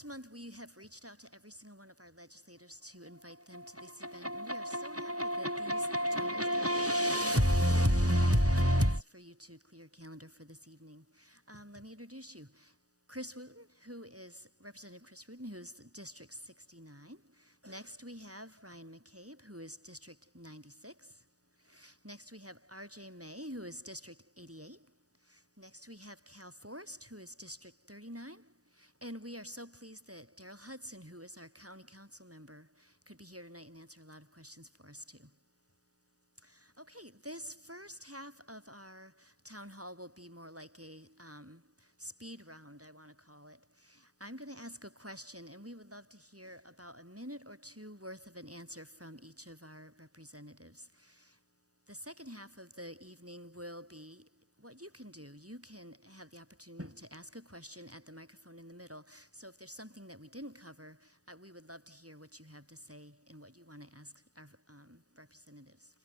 last month, we have reached out to every single one of our legislators to invite them to this event, and we are so happy that these joined for you to clear your calendar for this evening. Let me introduce you. Chris Wooten, who is Representative Chris Wooten, who is District 69. Next, we have Ryan McCabe, who is District 96. Next, we have R.J. May, who is District 88. Next, we have Cal Forrest, who is District 39. And we are so pleased that Daryl Hudson, who is our county council member, could be here tonight and answer a lot of questions for us, too. Okay, this first half of our town hall will be more like a speed round, I want to call it. I'm going to ask a question, and we would love to hear about a minute or two worth of an answer from each of our representatives. The second half of the evening will be what you can do. You can have the opportunity to ask a question at the microphone in the middle. So if there's something that we didn't cover, we would love to hear what you have to say and what you want to ask our representatives.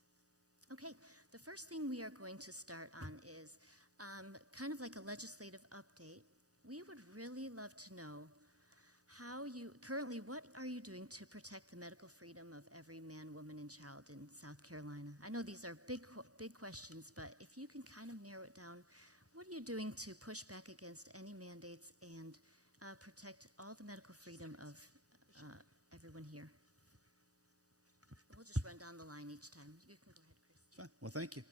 Okay, the first thing we are going to start on is kind of like a legislative update. We would really love to know what are you doing to protect the medical freedom of every man, woman, and child in South Carolina? I know these are big questions, but if you can kind of narrow it down, what are you doing to push back against any mandates and protect all the medical freedom of everyone here? We'll just run down the line each time. You can go ahead, Chris. Fine. Well, thank you.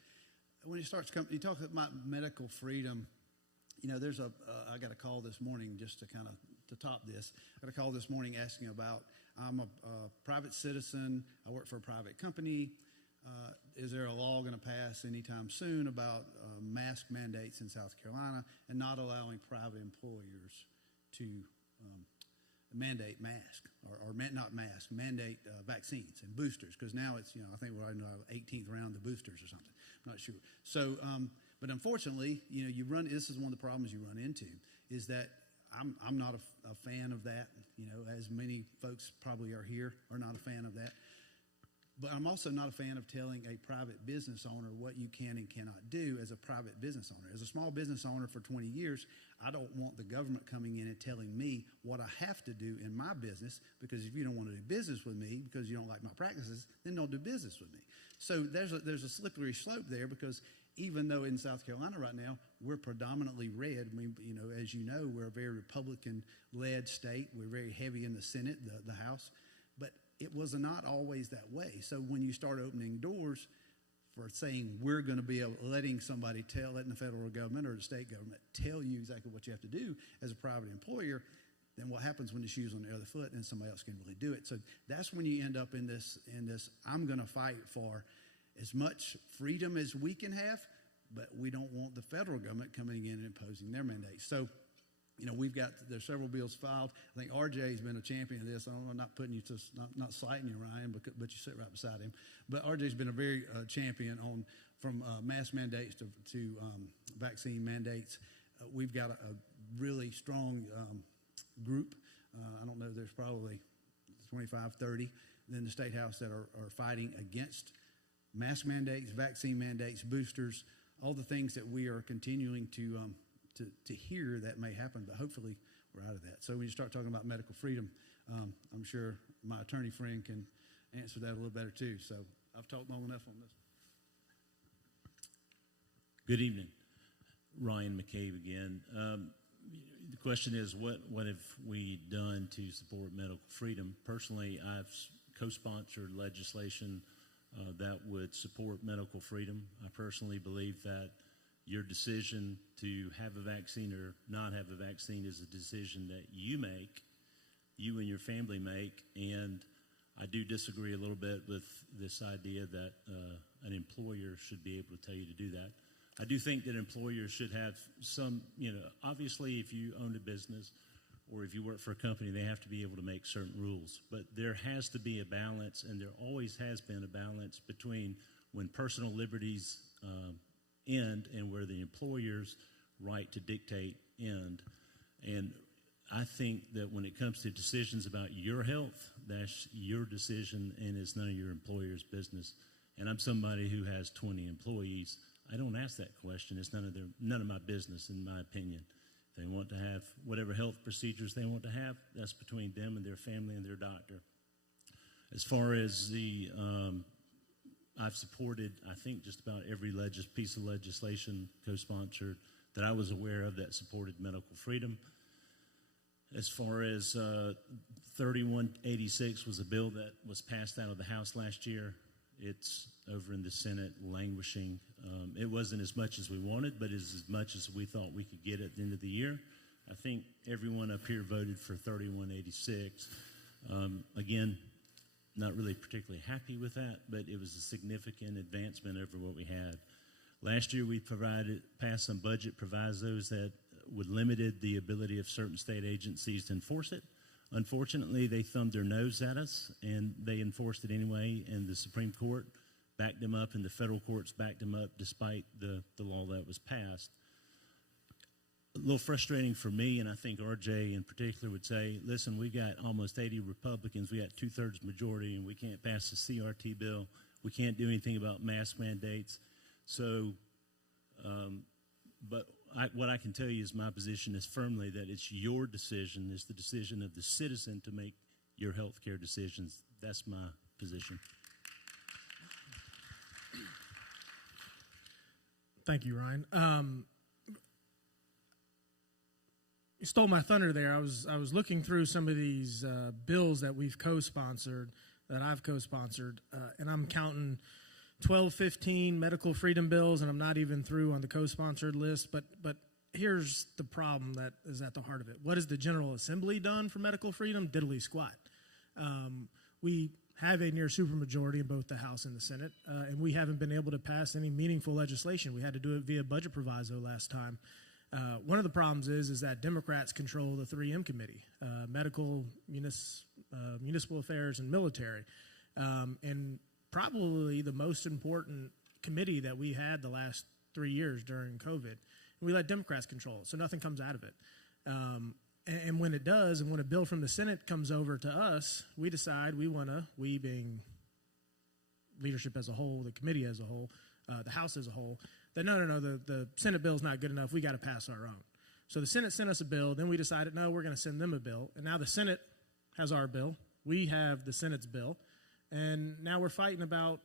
When you talk about medical freedom, you know, I got a call this morning just to kind of to top this. I got a call this morning asking about, I'm a private citizen, I work for a private company. Is there a law going to pass anytime soon about mask mandates in South Carolina and not allowing private employers to mandate mask or not mask, mandate vaccines and boosters? Because now it's, I think we're in our 18th round of boosters or something. I'm not sure. So, but unfortunately, this is one of the problems you run into is that I'm not a fan of that, as many folks probably are here are not a fan of that. But I'm also not a fan of telling a private business owner what you can and cannot do as a private business owner. As a small business owner for 20 years, I don't want the government coming in and telling me what I have to do in my business, because if you don't want to do business with me because you don't like my practices, then don't do business with me. So there's a slippery slope there, because even though in South Carolina right now we're predominantly red, I mean, as you know, we're a very Republican-led state. We're very heavy in the Senate, the House, but it was not always that way. So when you start opening doors for saying we're going to be letting the federal government or the state government tell you exactly what you have to do as a private employer, then what happens when the shoe's on the other foot and somebody else can really do it? So that's when you end up in this I'm going to fight for as much freedom as we can have, but we don't want the federal government coming in and imposing their mandates. So, there's several bills filed. I think RJ's been a champion of this. I'm not putting you to, not slighting you, Ryan, but you sit right beside him. But RJ's been a very champion from mask mandates to vaccine mandates. We've got a really strong group. I don't know, there's probably 25, 30 in the State House that are fighting against mask mandates, vaccine mandates, boosters, all the things that we are continuing to hear that may happen, but hopefully we're out of that. So when you start talking about medical freedom, I'm sure my attorney friend can answer that a little better too. So I've talked long enough on this. Good evening. Ryan McCabe again. The question is, what have we done to support medical freedom? Personally, I've co-sponsored legislation that would support medical freedom. I personally believe that your decision to have a vaccine or not have a vaccine is a decision that you make, you and your family make, and I do disagree a little bit with this idea that an employer should be able to tell you to do that. I do think that employers should have some, obviously if you own a business or if you work for a company, they have to be able to make certain rules. But there has to be a balance, and there always has been a balance between when personal liberties end and where the employer's right to dictate end. And I think that when it comes to decisions about your health, that's your decision and it's none of your employer's business. And I'm somebody who has 20 employees. I don't ask that question. It's none of my business, in my opinion. They want to have whatever health procedures they want to have. That's between them and their family and their doctor. As far as I've supported, I think, just about every piece of legislation co-sponsored that I was aware of that supported medical freedom. As far as 3186 was a bill that was passed out of the House last year. It's over in the Senate languishing. It wasn't as much as we wanted, but it's as much as we thought we could get at the end of the year. I think everyone up here voted for 3186. Again, not really particularly happy with that, but it was a significant advancement over what we had. Last year we passed some budget provisos that would limited the ability of certain state agencies to enforce it. Unfortunately, they thumbed their nose at us, and they enforced it anyway, and the Supreme Court backed them up, and the federal courts backed them up despite the law that was passed. A little frustrating for me, and I think RJ in particular would say, listen, we've got almost 80 Republicans, we got 2/3 majority, and we can't pass the CRT bill. We can't do anything about mask mandates. So, but what I can tell you is my position is firmly that it's your decision, it's the decision of the citizen to make your health care decisions. That's my position. Thank you, Ryan. You stole my thunder there. I was looking through some of these bills that we've co-sponsored, that I've co-sponsored, and I'm counting 12, 15 medical freedom bills, and I'm not even through on the co-sponsored list. But here's the problem that is at the heart of it. What has the General Assembly done for medical freedom? Diddly squat. We have a near supermajority in both the House and the Senate, and we haven't been able to pass any meaningful legislation. We had to do it via budget proviso last time. One of the problems is that Democrats control the 3M committee, medical, municipal affairs, and military. And probably the most important committee that we had the last 3 years during COVID. And we let Democrats control it, so nothing comes out of it. And when it does, and when a bill from the Senate comes over to us, we decide we being leadership as a whole, the committee as a whole, the House as a whole, that no, the Senate bill is not good enough. We got to pass our own. So the Senate sent us a bill. Then we decided, no, we're going to send them a bill. And now the Senate has our bill. We have the Senate's bill. And now we're fighting about,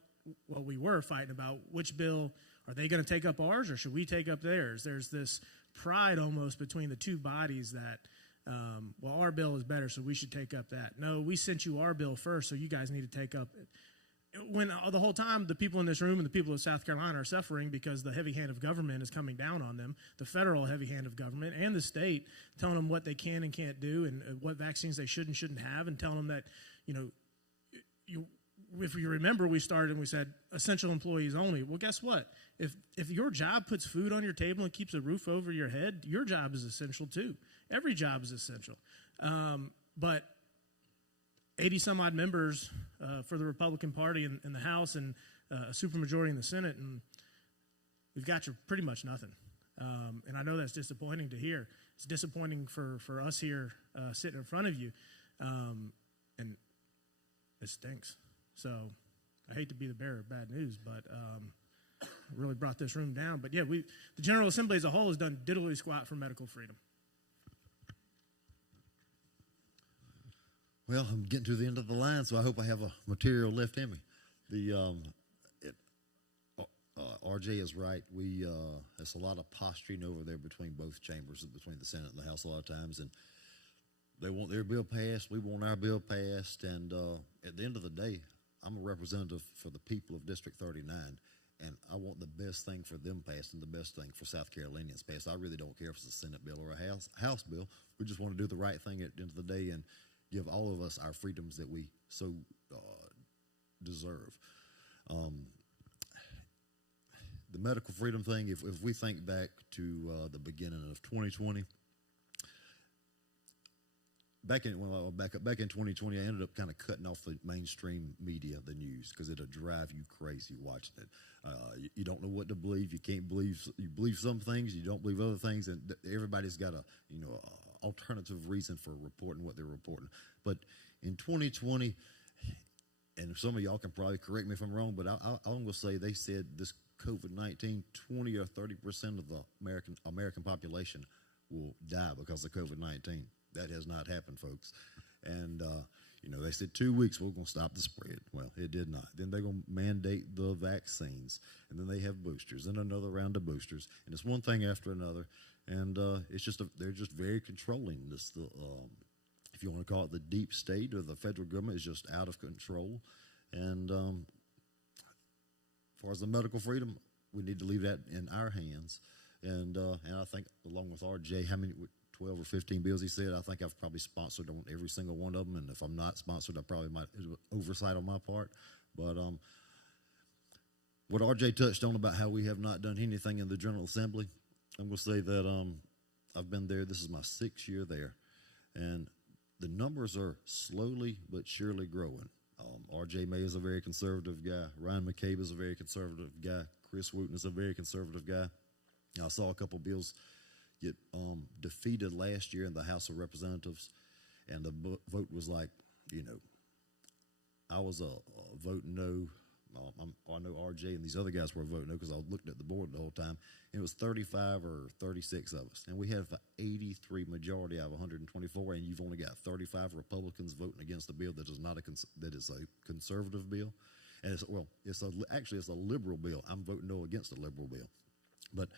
well, we were fighting about which bill, are they going to take up ours or should we take up theirs? There's this pride almost between the two bodies that, well, our bill is better, so we should take up that. No, we sent you our bill first, so you guys need to take up it. When the whole time the people in this room and the people of South Carolina are suffering because the heavy hand of government is coming down on them, the federal heavy hand of government and the state telling them what they can and can't do and what vaccines they should and shouldn't have, and telling them that, if you remember, we started and we said essential employees only. Well, guess what? If your job puts food on your table and keeps a roof over your head, your job is essential too. Every job is essential. But 80 some odd members for the Republican Party in the House and a supermajority in the Senate, and we've got you pretty much nothing. And I know that's disappointing to hear. It's disappointing for us here sitting in front of you, and it stinks. So I hate to be the bearer of bad news, but really brought this room down. But yeah, the General Assembly as a whole has done diddly squat for medical freedom. Well, I'm getting to the end of the line, so I hope I have a material left in me. RJ is right. There's a lot of posturing over there between both chambers, between the Senate and the House a lot of times, and they want their bill passed. We want our bill passed, and at the end of the day, I'm a representative for the people of District 39, and I want the best thing for them passed and the best thing for South Carolinians passed. I really don't care if it's a Senate bill or a House bill. We just want to do the right thing at the end of the day and give all of us our freedoms that we so deserve. The medical freedom thing, if we think back to the beginning of 2020, back in 2020, I ended up kind of cutting off the mainstream media, the news, because it'll drive you crazy watching it. You don't know what to believe. You can't believe. You believe some things. You don't believe other things, and everybody's got a alternative reason for reporting what they're reporting. But in 2020, and some of y'all can probably correct me if I'm wrong, but I'm going to say they said this COVID-19, 20 or 30% of the American population will die because of COVID-19. That has not happened, folks. And, they said 2 weeks, we're going to stop the spread. Well, it did not. Then they're going to mandate the vaccines, and then they have boosters, and another round of boosters, and it's one thing after another. And they're just very controlling. If you want to call it the deep state or the federal government, is just out of control. And as far as the medical freedom, we need to leave that in our hands. And I think, along with RJ, how many 12 or 15 bills he said, I think I've probably sponsored on every single one of them. And if I'm not sponsored, I probably might oversight on my part. But what RJ touched on about how we have not done anything in the General Assembly, I'm going to say that I've been there. This is my 6th year there. And the numbers are slowly but surely growing. RJ May is a very conservative guy. Ryan McCabe is a very conservative guy. Chris Wooten is a very conservative guy. I saw a couple bills get defeated last year in the House of Representatives, and the vote was like, I was a vote no. I know RJ and these other guys were voting no because I was looking at the board the whole time. It was 35 or 36 of us, and we have an 83 majority out of 124, and you've only got 35 Republicans voting against a bill that is not that is a conservative bill, and it's a liberal bill. I'm voting no against a liberal bill, but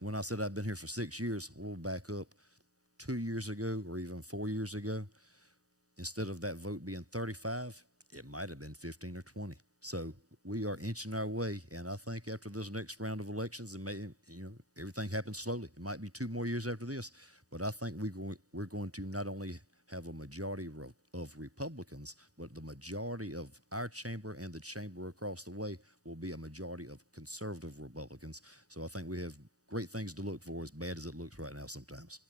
when I said I've been here for 6 years, we'll back up 2 years ago or even 4 years ago. Instead of that vote being 35, it might have been 15 or 20. So we are inching our way, and I think after this next round of elections, everything happens slowly. It might be 2 more years after this, but I think we're going to not only have a majority of Republicans, but the majority of our chamber and the chamber across the way will be a majority of conservative Republicans. So I think we have great things to look for, as bad as it looks right now sometimes.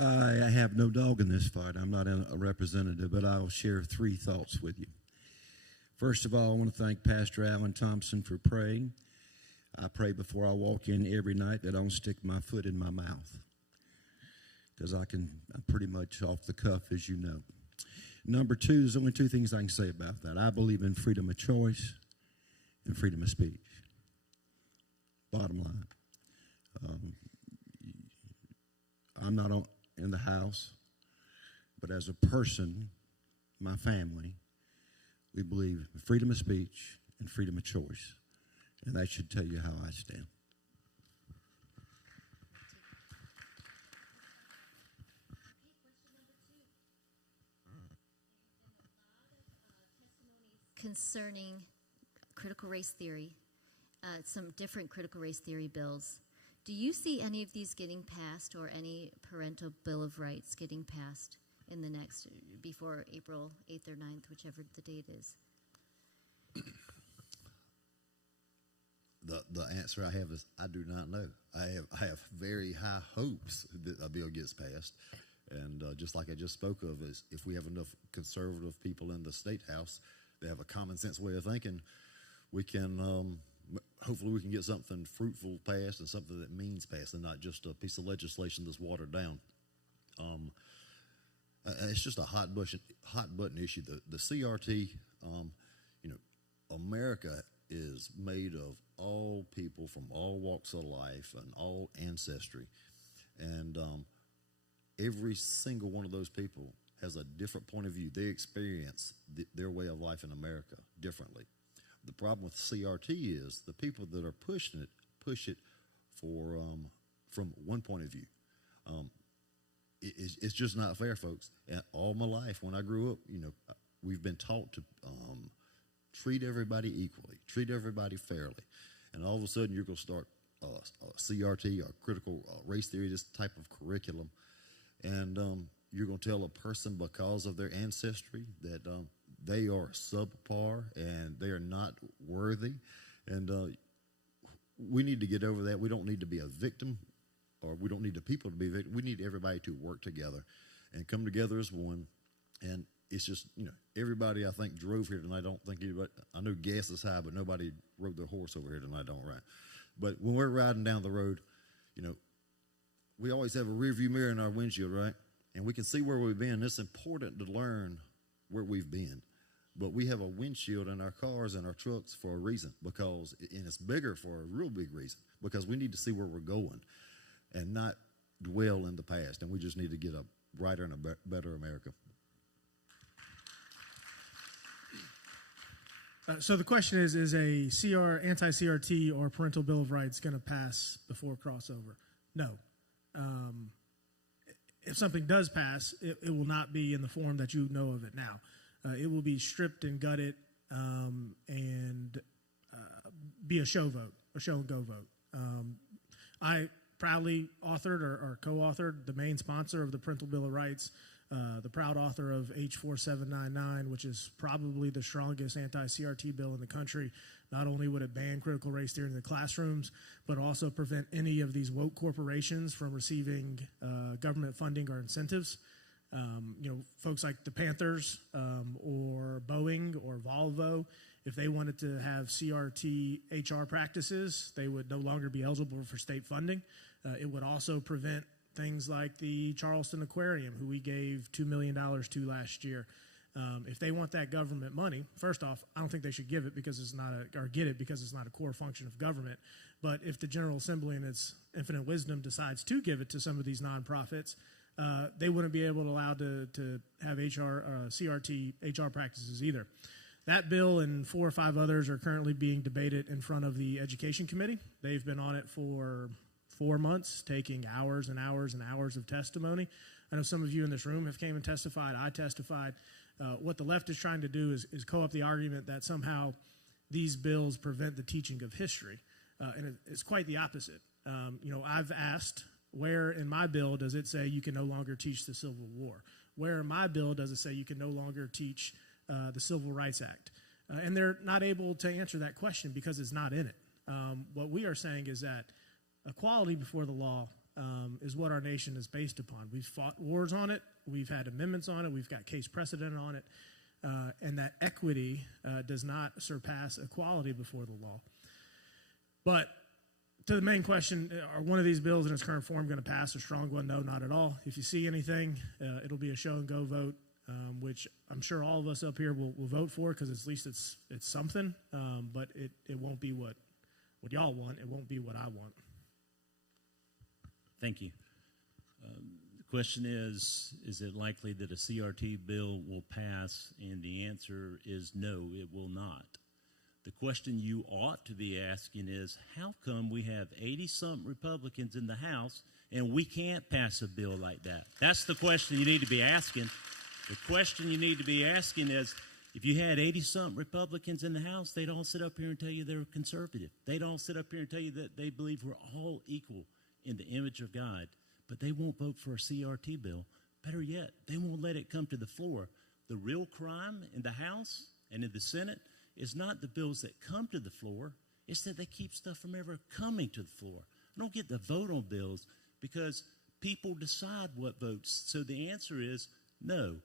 I have no dog in this fight. I'm not a representative, but I'll share 3 thoughts with you. First of all, I want to thank Pastor Alan Thompson for praying. I pray before I walk in every night that I don't stick my foot in my mouth, because I'm pretty much off the cuff, as you know. Number 2, there's only 2 things I can say about that. I believe in freedom of choice and freedom of speech. Bottom line. I'm not in the House, but as a person, my family, we believe in freedom of speech and freedom of choice. And that should tell you how I stand. Concerning critical race theory, some different critical race theory bills. Do you see any of these getting passed, or any parental bill of rights getting passed in the before April 8th or 9th, whichever the date is? The answer I have is I do not know. I have very high hopes that a bill gets passed, and just like I just spoke of, is if we have enough conservative people in the state house that have a common sense way of thinking, we can hopefully we can get something fruitful passed and something that means passed, and not just a piece of legislation that's watered down. It's just a hot button issue. The CRT, America is made of all people from all walks of life and all ancestry, and every single one of those people has a different point of view. They experience their way of life in America differently. The problem with CRT is the people that are pushing it push it for from one point of view. It's just not fair, folks. And all my life, when I grew up, we've been taught to treat everybody equally, treat everybody fairly. And all of a sudden, you're going to start CRT, or critical race theory, this type of curriculum, and you're going to tell a person because of their ancestry that they are subpar and they are not worthy. And we need to get over that. We don't need to be a victim, or we don't need the people to be victims. We need everybody to work together and come together as one. And it's just, everybody I think drove here tonight. I don't think anybody, I know gas is high, but nobody rode their horse over here tonight, don't right? But when we're riding down the road, we always have a rear view mirror in our windshield, right? And we can see where we've been. It's important to learn where we've been. but we have a windshield in our cars and our trucks for a reason, and it's bigger for a real big reason, because we need to see where we're going and not dwell in the past, and we just need to get a brighter and a better America. So the question is a anti-CRT or parental bill of rights going to pass before crossover? No. If something does pass, it will not be in the form that you know of it now. It will be stripped and gutted and be a show and go vote. I proudly authored or co-authored the main sponsor of the Parental Bill of Rights, the proud author of H4799, which is probably the strongest anti-CRT bill in the country. Not only would it ban critical race theory in the classrooms, but also prevent any of these woke corporations from receiving government funding or incentives. Folks like the Panthers or Boeing or Volvo, if they wanted to have CRT HR practices, they would no longer be eligible for state funding. It would also prevent things like the Charleston Aquarium, who we gave $2 million to last year. If they want that government money, first off, I don't think they should give it because it's not get it because it's not a core function of government. But if the General Assembly in its infinite wisdom decides to give it to some of these nonprofits, they wouldn't be able to allow to have CRT HR practices either. That bill and 4 or 5 others are currently being debated in front of the Education Committee. They've been on it for 4 months, taking hours and hours and hours of testimony. I know some of you in this room have came and testified. I testified. What the left is trying to do is co-opt the argument that somehow these bills prevent the teaching of history, and it's quite the opposite. I've asked, where in my bill does it say you can no longer teach the Civil War? Where in my bill does it say you can no longer teach the Civil Rights Act? And they're not able to answer that question because it's not in it. What we are saying is that equality before the law is what our nation is based upon. We've fought wars on it. We've had amendments on it. We've got case precedent on it. And that equity does not surpass equality before the law. But to the main question, are one of these bills in its current form going to pass? A strong one? No, not at all. If you see anything, it'll be a show and go vote, which I'm sure all of us up here will vote for because at least it's something. But it won't be what y'all want. It won't be what I want. Thank you. The question is it likely that a CRT bill will pass? And the answer is no, it will not. The question you ought to be asking is, how come we have 80-something Republicans in the House and we can't pass a bill like that? That's the question you need to be asking. The question you need to be asking is, if you had 80-something Republicans in the House, they'd all sit up here and tell you they're conservative. They'd all sit up here and tell you that they believe we're all equal in the image of God, but they won't vote for a CRT bill. Better yet, they won't let it come to the floor. The real crime in the House and in the Senate is not the bills that come to the floor, it's that they keep stuff from ever coming to the floor. I don't get to vote on bills because people decide what votes. So the answer is no.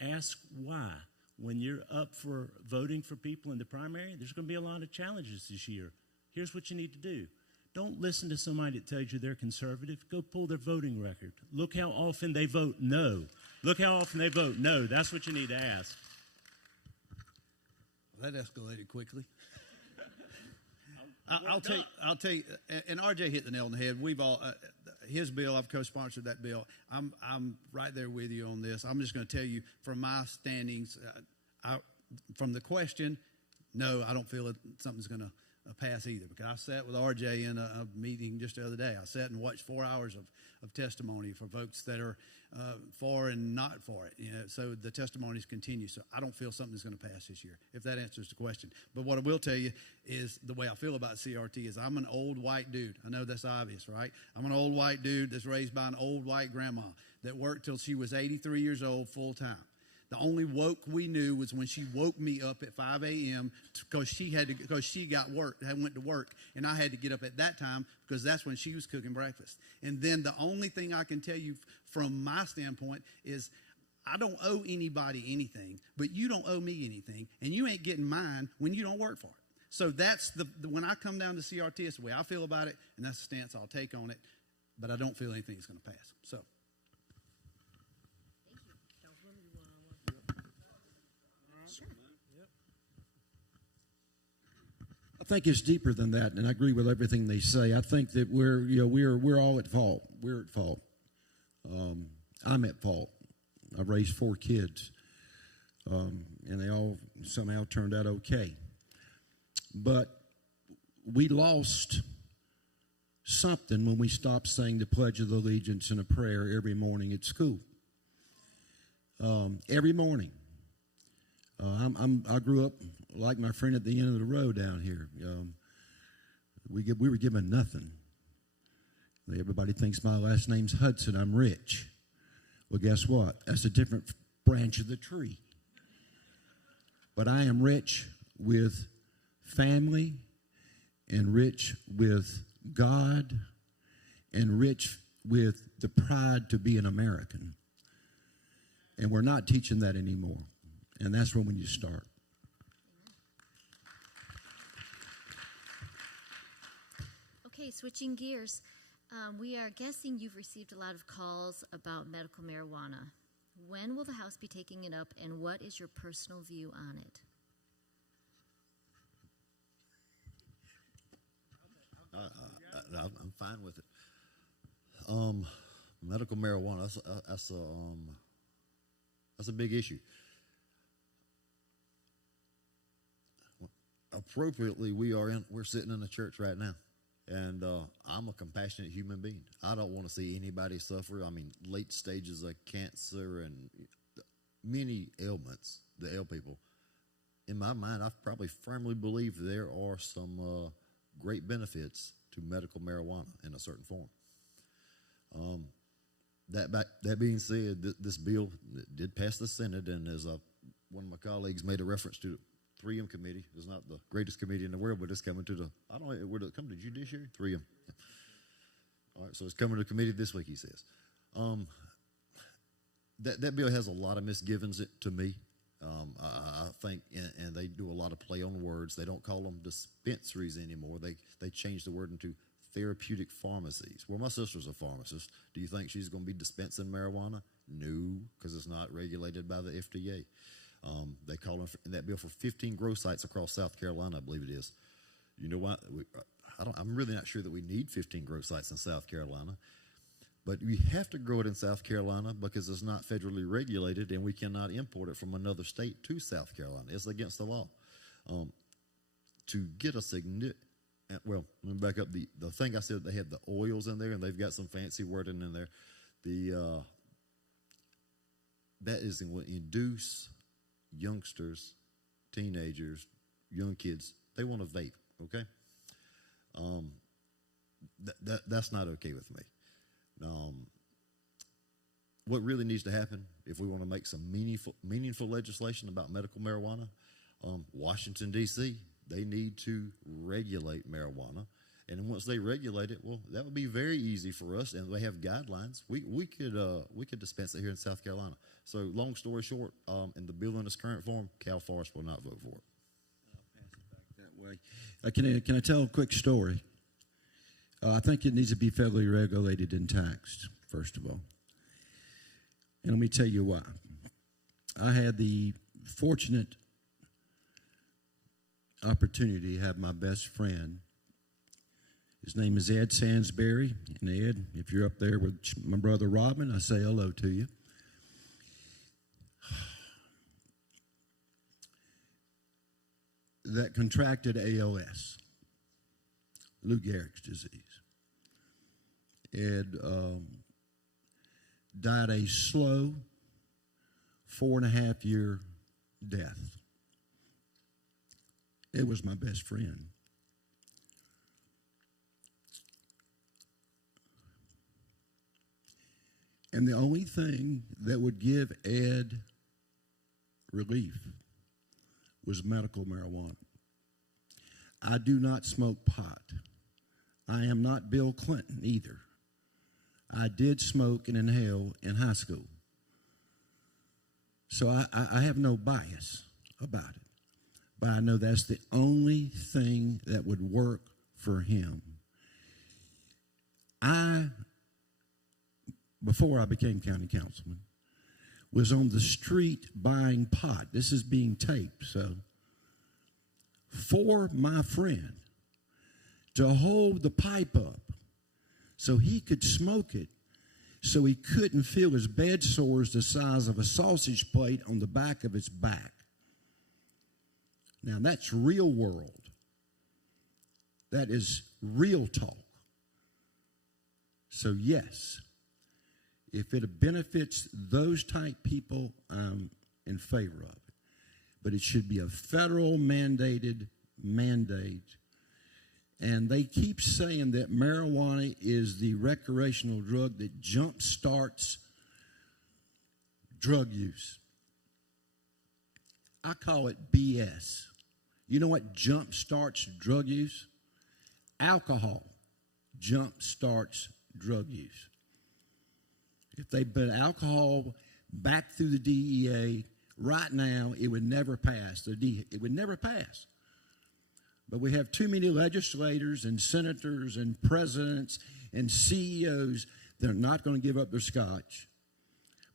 Ask why. When you're up for voting for people in the primary, there's going to be a lot of challenges this year. Here's what you need to do. Don't listen to somebody that tells you they're conservative. Go pull their voting record. Look how often they vote no. Look how often they vote no. That's what you need to ask. Well, that escalated quickly. I'll tell you, and RJ hit the nail on the head. We've all, his bill, I've co-sponsored that bill. I'm right there with you on this. I'm just going to tell you from my standings, from the question, no, I don't feel that something's going to pass either, because I sat with RJ in a meeting just the other day. I sat and watched 4 hours of testimony for folks that are for and not for it. So the testimonies continue. So I don't feel something's going to pass this year, if that answers the question. But what I will tell you is the way I feel about CRT is I'm an old white dude. I know that's obvious, right? I'm an old white dude that's raised by an old white grandma that worked till she was 83 years old full time. The only woke we knew was when she woke me up at 5 a.m. because she went to work, and I had to get up at that time because that's when she was cooking breakfast. And then the only thing I can tell you from my standpoint is I don't owe anybody anything, but you don't owe me anything, and you ain't getting mine when you don't work for it. So that's when I come down to CRT, it's the way I feel about it, and that's the stance I'll take on it. But I don't feel anything's going to pass. So. I think it's deeper than that, and I agree with everything they say. I think that we're all at fault. We're at fault. I'm at fault. I've raised 4 kids, and they all somehow turned out okay. But we lost something when we stopped saying the Pledge of Allegiance and a prayer every morning at school. Every morning. I grew up like my friend at the end of the road down here. We were given nothing. Everybody thinks my last name's Hudson. I'm rich. Well, guess what? That's a different branch of the tree. But I am rich with family and rich with God and rich with the pride to be an American. And we're not teaching that anymore. And that's where we need to start. Okay, switching gears. We are guessing you've received a lot of calls about medical marijuana. When will the House be taking it up, and what is your personal view on it? I'm fine with it. Medical marijuana, that's a big issue. Appropriately, we're sitting in a church right now, and I'm a compassionate human being. I don't want to see anybody suffer. I mean, late stages of cancer and many ailments that ail people. In my mind, I probably firmly believe there are some great benefits to medical marijuana in a certain form. That being said, this bill did pass the Senate, and as one of my colleagues made a reference to, 3M committee. It's not the greatest committee in the world, but it's coming to I don't know, where did it come to? Judiciary? 3M. All right, so it's coming to committee this week, he says. That bill has a lot of misgivings to me. I think, and they do a lot of play on words. They don't call them dispensaries anymore. They changed the word into therapeutic pharmacies. Well, my sister's a pharmacist. Do you think she's going to be dispensing marijuana? No, because it's not regulated by the FDA. They call them in that bill for 15 grow sites across South Carolina, I believe it is. You know what? I'm really not sure that we need 15 grow sites in South Carolina, but we have to grow it in South Carolina because it's not federally regulated, and we cannot import it from another state to South Carolina. It's against the law. To get a significant, well, let me back up. The thing I said, they have the oils in there, and they've got some fancy wording in there. That is going to induce youngsters, teenagers, young kids. They want to vape. Okay, that's not okay with me. What really needs to happen if we want to make some meaningful legislation about medical marijuana, Washington, D.C., they need to regulate marijuana. And once they regulate it, well, that would be very easy for us, and they have guidelines. We could dispense it here in South Carolina. So, long story short, in the bill in its current form, Cal Forest will not vote for it. I'll pass it back that way. Can I tell a quick story? I think it needs to be federally regulated and taxed, first of all. And let me tell you why. I had the fortunate opportunity to have my best friend. His name is Ed Sansbury. And Ed, if you're up there with my brother Robin, I say hello to you. That contracted ALS, Lou Gehrig's disease. Ed died a slow 4.5-year death. It was my best friend. And the only thing that would give Ed relief was medical marijuana. I do not smoke pot. I am not Bill Clinton either. I did smoke and inhale in high school. So I have no bias about it. But I know that's the only thing that would work for him. Before I became county councilman, was on the street buying pot. This is being taped, so for my friend to hold the pipe up so he could smoke it, so he couldn't feel his bed sores the size of a sausage plate on the back of his back. Now, that's real world. That is real talk. So, yes, if it benefits those type people, I'm in favor of it. But it should be a federal mandated mandate. And they keep saying that marijuana is the recreational drug that jump starts drug use. I call it BS. You know what jump starts drug use? Alcohol jump starts drug use. If they put alcohol back through the DEA right now, it would never pass. It would never pass. But we have too many legislators and senators and presidents and CEOs that are not going to give up their scotch.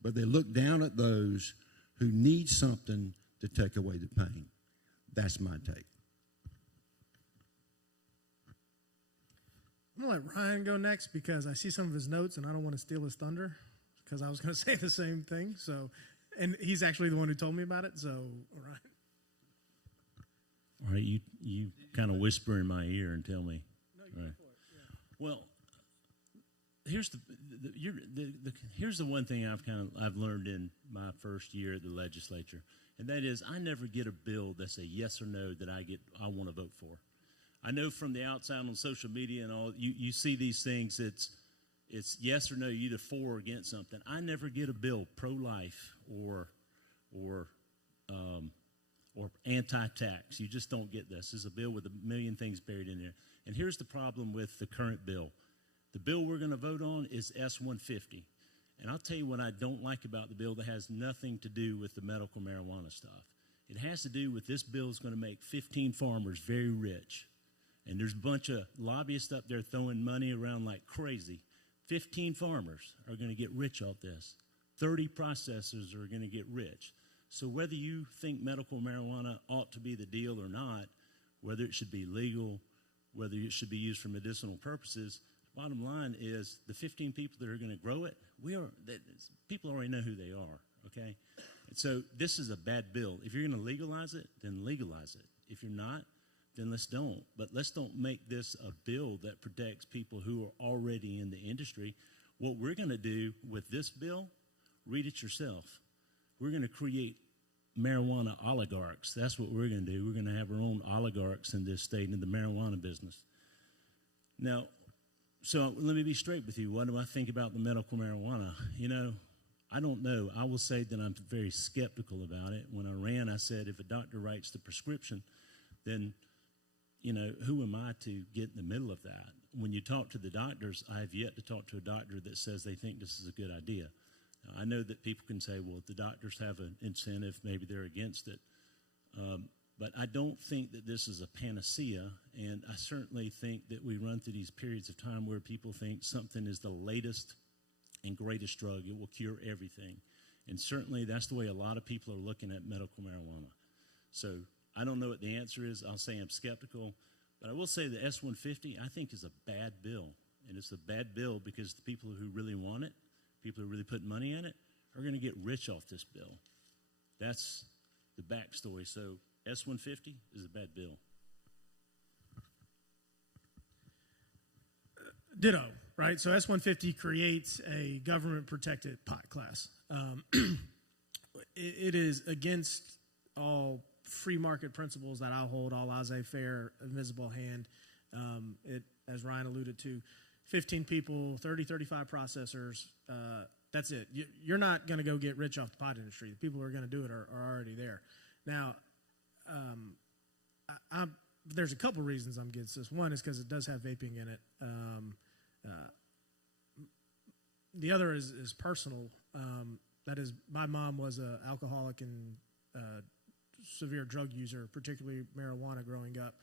But they look down at those who need something to take away the pain. That's my take. I'm going to let Ryan go next because I see some of his notes and I don't want to steal his thunder because I was going to say the same thing. So, and he's actually the one who told me about it. So, Ryan. All right, you kind of whisper in my ear and tell me. No, you go for it. Yeah. Well, here's here's the one thing I've learned in my first year at the legislature, and that is I never get a bill that's a yes or no that I want to vote for. I know from the outside on social media and all, you see these things. It's yes or no, either for or against something. I never get a bill pro-life or anti-tax. You just don't get this. It's a bill with a million things buried in there. And here's the problem with the current bill. The bill we're going to vote on is S-150. And I'll tell you what I don't like about the bill that has nothing to do with the medical marijuana stuff. It has to do with this bill is going to make 15 farmers very rich. And there's a bunch of lobbyists up there throwing money around like crazy. 15 farmers are going to get rich off this. 30 processors are going to get rich. So whether you think medical marijuana ought to be the deal or not, whether it should be legal, whether it should be used for medicinal purposes, bottom line is the 15 people that are going to grow it, people already know who they are, okay? And so this is a bad bill. If you're going to legalize it, then legalize it. If you're not, then let's don't. But let's don't make this a bill that protects people who are already in the industry. What we're going to do with this bill, read it yourself. We're going to create marijuana oligarchs. That's what we're going to do. We're going to have our own oligarchs in this state in the marijuana business. Now, so let me be straight with you. What do I think about the medical marijuana? You know, I don't know. I will say that I'm very skeptical about it. When I ran, I said if a doctor writes the prescription, then, you know, who am I to get in the middle of that? When you talk to the doctors, I have yet to talk to a doctor that says they think this is a good idea. Now, I know that people can say, well, if the doctors have an incentive, maybe they're against it. But I don't think that this is a panacea, and I certainly think that we run through these periods of time where people think something is the latest and greatest drug. It will cure everything. And certainly that's the way a lot of people are looking at medical marijuana. So I don't know what the answer is. I'll say I'm skeptical. But I will say the S-150, I think, is a bad bill. And it's a bad bill because the people who really want it, people who really put money in it, are going to get rich off this bill. That's the backstory. So S-150 is a bad bill. Ditto, right? So S-150 creates a government-protected pot class. It is against all free market principles that I hold, all laissez-faire, invisible hand. It, as Ryan alluded to, 15 people, 30, 35 processors, that's it. You're not going to go get rich off the pot industry. The people who are going to do it are already there. Now, there's a couple reasons I'm against this. One is because it does have vaping in it. The other is personal. That is, my mom was an alcoholic and severe drug user, particularly marijuana growing up.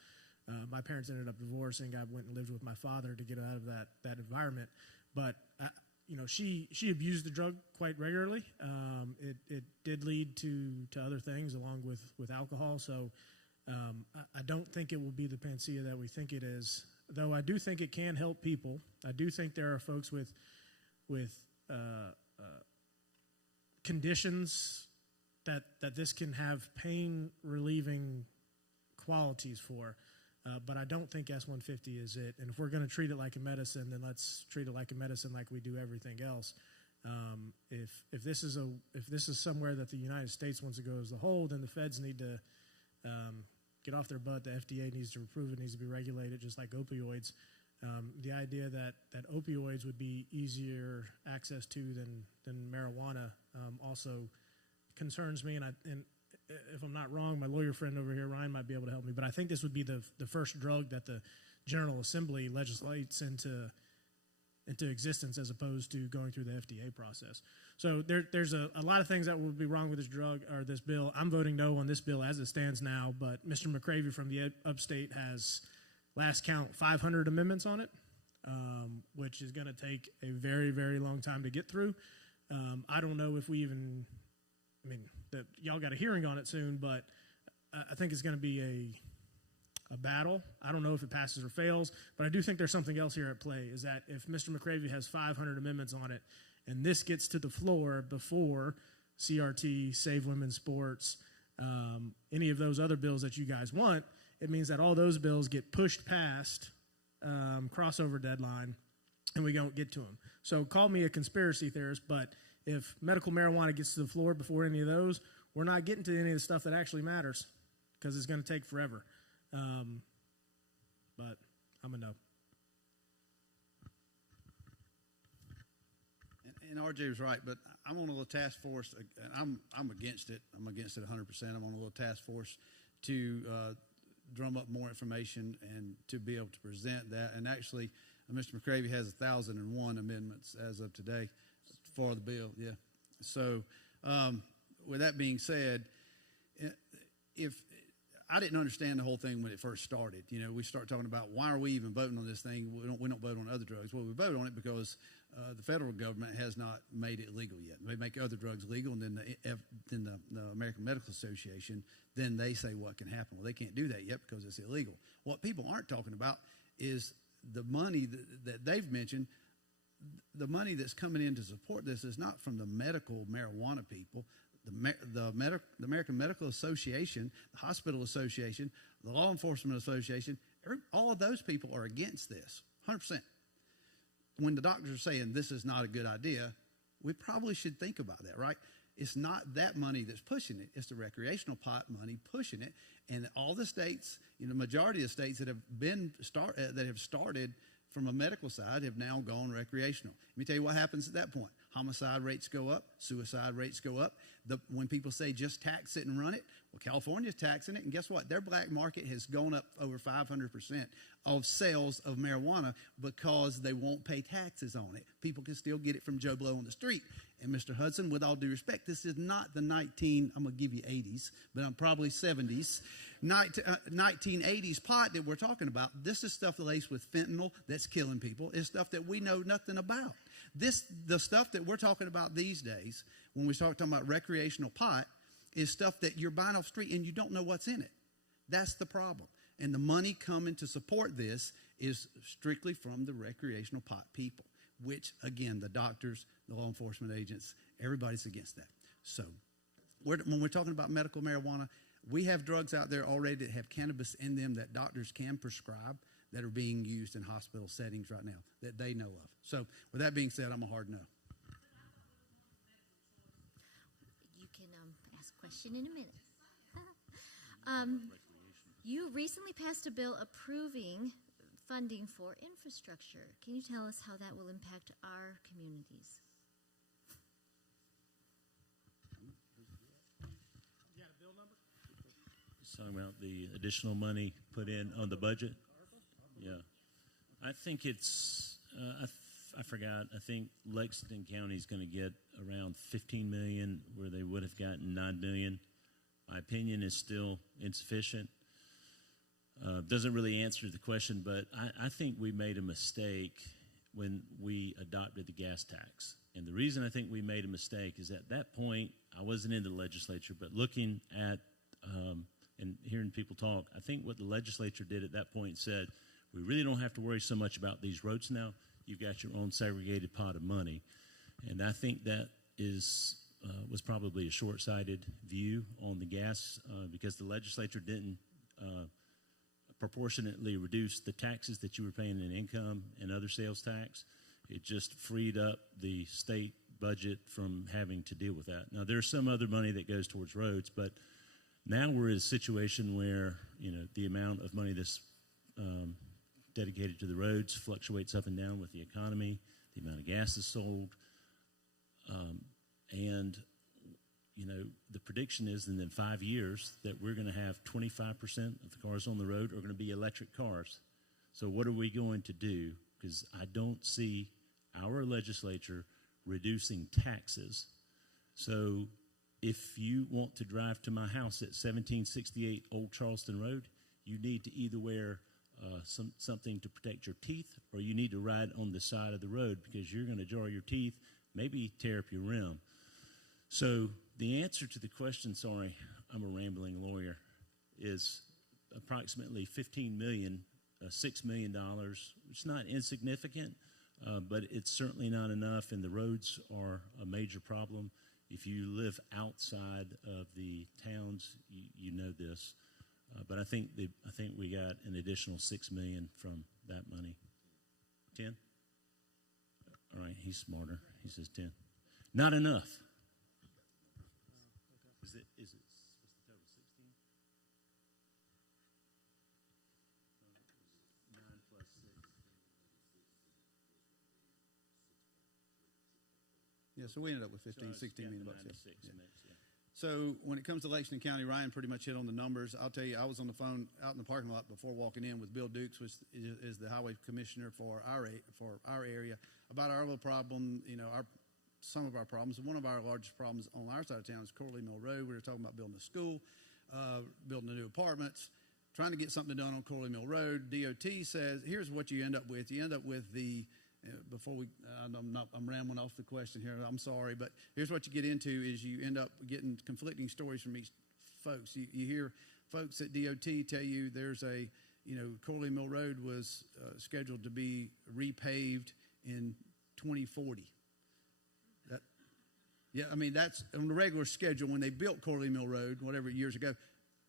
My parents ended up divorcing. I went and lived with my father to get out of that environment. But she abused the drug quite regularly. It did lead to other things along with alcohol. So I don't think it will be the panacea that we think it is, though I do think it can help people. I do think there are folks with conditions that this can have pain relieving qualities for, but I don't think S-150 is it. And if we're going to treat it like a medicine, then let's treat it like a medicine like we do everything else. If this is somewhere that the United States wants to go as a whole, then the feds need to get off their butt. The FDA needs to approve it, needs to be regulated, just like opioids. The idea that opioids would be easier access to than marijuana also concerns me. And if I'm not wrong, my lawyer friend over here, Ryan, might be able to help me. But I think this would be the first drug that the General Assembly legislates into existence, as opposed to going through the FDA process. So there's a lot of things that would be wrong with this drug or this bill. I'm voting no on this bill as it stands now, but Mr. McCravey from the upstate has, last count, 500 amendments on it, which is going to take a very, very long time to get through. I don't know if we even, y'all got a hearing on it soon, but I think it's going to be a battle. I don't know if it passes or fails, but I do think there's something else here at play, is that if Mr. McCravey has 500 amendments on it, and this gets to the floor before CRT, Save Women's Sports, any of those other bills that you guys want, it means that all those bills get pushed past crossover deadline, and we don't get to them. So call me a conspiracy theorist, but if medical marijuana gets to the floor before any of those, we're not getting to any of the stuff that actually matters, because it's going to take forever. But I'm a no. And RJ was right, but I'm on a little task force. I'm against it. I'm against it 100%. I'm on a little task force to drum up more information and to be able to present that. And actually, Mr. McCravey has 1,001 amendments as of today for the bill. Yeah. So, with that being said, if I didn't understand the whole thing when it first started. We start talking about why are we even voting on this thing? We don't vote on other drugs. Well, we vote on it because the federal government has not made it legal yet. They make other drugs legal, and then the American Medical Association, then they say what can happen. Well, they can't do that yet because it's illegal. What people aren't talking about is the money that they've mentioned. The money that's coming in to support this is not from the medical marijuana people. The American Medical Association, the Hospital Association, the Law Enforcement Association, all of those people are against this, 100%. When the doctors are saying this is not a good idea, we probably should think about that, right? It's not that money that's pushing it. It's the recreational pot money pushing it. And all the states, majority of states that have started from a medical side have now gone recreational. Let me tell you what happens at that point. Homicide rates go up, suicide rates go up. When people say just tax it and run it, well, California's taxing it, and guess what? Their black market has gone up over 500% of sales of marijuana because they won't pay taxes on it. People can still get it from Joe Blow on the street. And Mr. Hudson, with all due respect, this is not the I'm going to give you 80s, but I'm probably 70s, 1980s pot that we're talking about. This is stuff laced with fentanyl that's killing people. It's stuff that we know nothing about. The stuff that we're talking about these days, when we start talking about recreational pot, is stuff that you're buying off the street and you don't know what's in it. That's the problem. And the money coming to support this is strictly from the recreational pot people, which, again, the doctors, the law enforcement agents, everybody's against that. So when we're talking about medical marijuana, we have drugs out there already that have cannabis in them that doctors can prescribe that are being used in hospital settings right now that they know of. So with that being said, I'm a hard no. You can ask a question in a minute. You recently passed a bill approving funding for infrastructure. Can you tell us how that will impact our communities? Talking about the additional money put in on the budget. Yeah, I think it's. I forgot. I think Lexington County is going to get around $15 million, where they would have gotten $9 million. My opinion is still insufficient. Doesn't really answer the question, but I think we made a mistake when we adopted the gas tax. And the reason I think we made a mistake is at that point, I wasn't in the legislature, but looking at and hearing people talk, I think what the legislature did at that point said, we really don't have to worry so much about these roads now. You've got your own segregated pot of money. And I think that was probably a short-sighted view on the gas because the legislature didn't proportionately reduce the taxes that you were paying in income and other sales tax. It just freed up the state budget from having to deal with that. Now, there's some other money that goes towards roads, but now we're in a situation where, the amount of money that's dedicated to the roads fluctuates up and down with the economy, the amount of gas is sold, and the prediction is in 5 years that we're going to have 25% of the cars on the road are going to be electric cars. So what are we going to do? Because I don't see our legislature reducing taxes. So if you want to drive to my house at 1768 Old Charleston Road, you need to either wear something to protect your teeth, or you need to ride on the side of the road because you're going to jar your teeth, maybe tear up your rim. So the answer to the question, sorry, I'm a rambling lawyer, is approximately $15 million, $6 million. It's not insignificant, but it's certainly not enough, and the roads are a major problem. If you live outside of the towns, you know this. But I think we got an additional $6 million from that money. 10? All right, he's smarter. He says 10. Not enough. Is it what's the total, 16? 9 plus 6. Yeah, so we ended up with 15, 16 million bucks. 96 Yeah. mix, yeah. So when it comes to Lexington County, Ryan pretty much hit on the numbers. I'll tell you, I was on the phone out in the parking lot before walking in with Bill Dukes, which is the highway commissioner for our area, about our little problem. Some of our problems. One of our largest problems on our side of town is Corley Mill Road. We were talking about building a school, building the new apartments, trying to get something done on Corley Mill Road. DOT says, here's what you end up with. You end up with I'm rambling off the question here. I'm sorry, but here's what you get into is you end up getting conflicting stories from each folks. You hear folks at DOT tell you there's Corley Mill Road was scheduled to be repaved in 2040. Yeah, I mean, that's on the regular schedule when they built Corley Mill Road, whatever, years ago,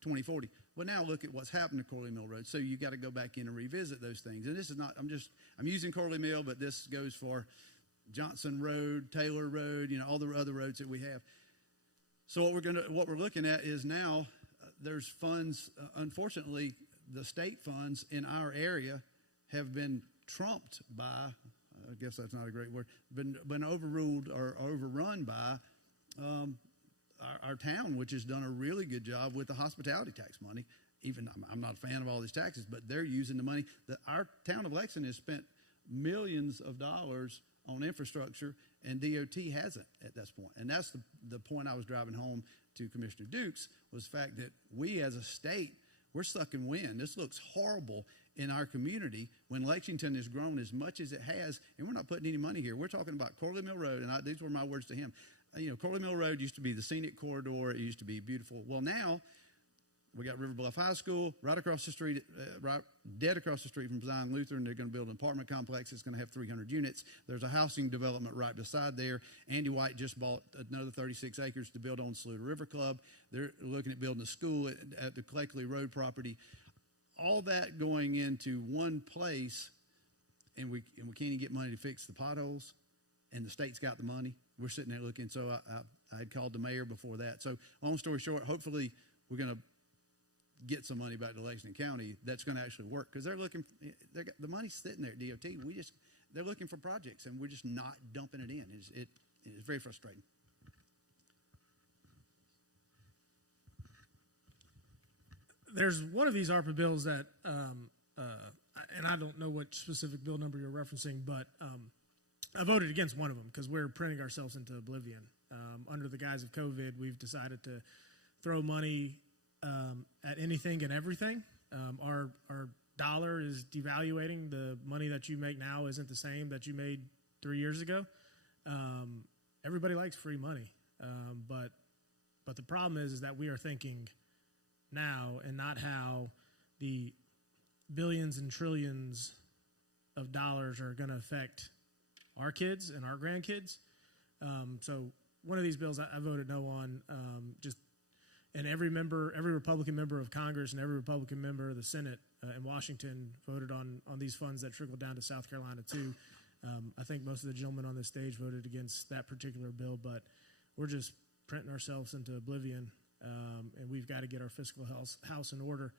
2040. Well, now look at what's happened to Corley Mill Road. So you got to go back in and revisit those things. And this is not, I'm using Corley Mill, but this goes for Johnson Road, Taylor Road, all the other roads that we have. So what we're looking at is now there's funds, unfortunately, the state funds in our area have been trumped by, I guess that's not a great word, been overruled or overrun by our town, which has done a really good job with the hospitality tax money. Even I'm not a fan of all these taxes, but they're using the money that our town of Lexington has spent millions of dollars on infrastructure, and DOT hasn't at this point. And that's the point I was driving home to Commissioner Dukes, was the fact that we as a state, we're sucking wind. This looks horrible in our community when Lexington has grown as much as it has, and we're not putting any money here. We're talking about Corley Mill Road, and these were my words to him. Corley Mill Road used to be the scenic corridor. It used to be beautiful. Well, now we got River Bluff High School right across the street, dead across the street from Zion Lutheran. They're going to build an apartment complex. It's going to have 300 units. There's a housing development right beside there. Andy White just bought another 36 acres to build on Saluda River Club. They're looking at building a school at the Cleckley Road property. All that going into one place, and we can't even get money to fix the potholes, and the state's got the money. We're sitting there looking. So I had called the mayor before that. So long story short, hopefully we're going to get some money back to Lexington County that's going to actually work, because the money's sitting there at DOT. They're looking for projects, and we're just not dumping it in. It's very frustrating. There's one of these ARPA bills that, and I don't know what specific bill number you're referencing, but I voted against one of them because we're printing ourselves into oblivion. Under the guise of COVID, we've decided to throw money at anything and everything. Our dollar is devaluating. The money that you make now isn't the same that you made 3 years ago. Everybody likes free money, but the problem is that we are thinking now and not how the billions and trillions of dollars are going to affect our kids and our grandkids. So one of these bills I voted no on, and every Republican member of Congress and every Republican member of the Senate in Washington voted on these funds that trickled down to South Carolina too. I think most of the gentlemen on this stage voted against that particular bill, but we're just printing ourselves into oblivion, and we've got to get our fiscal house in order.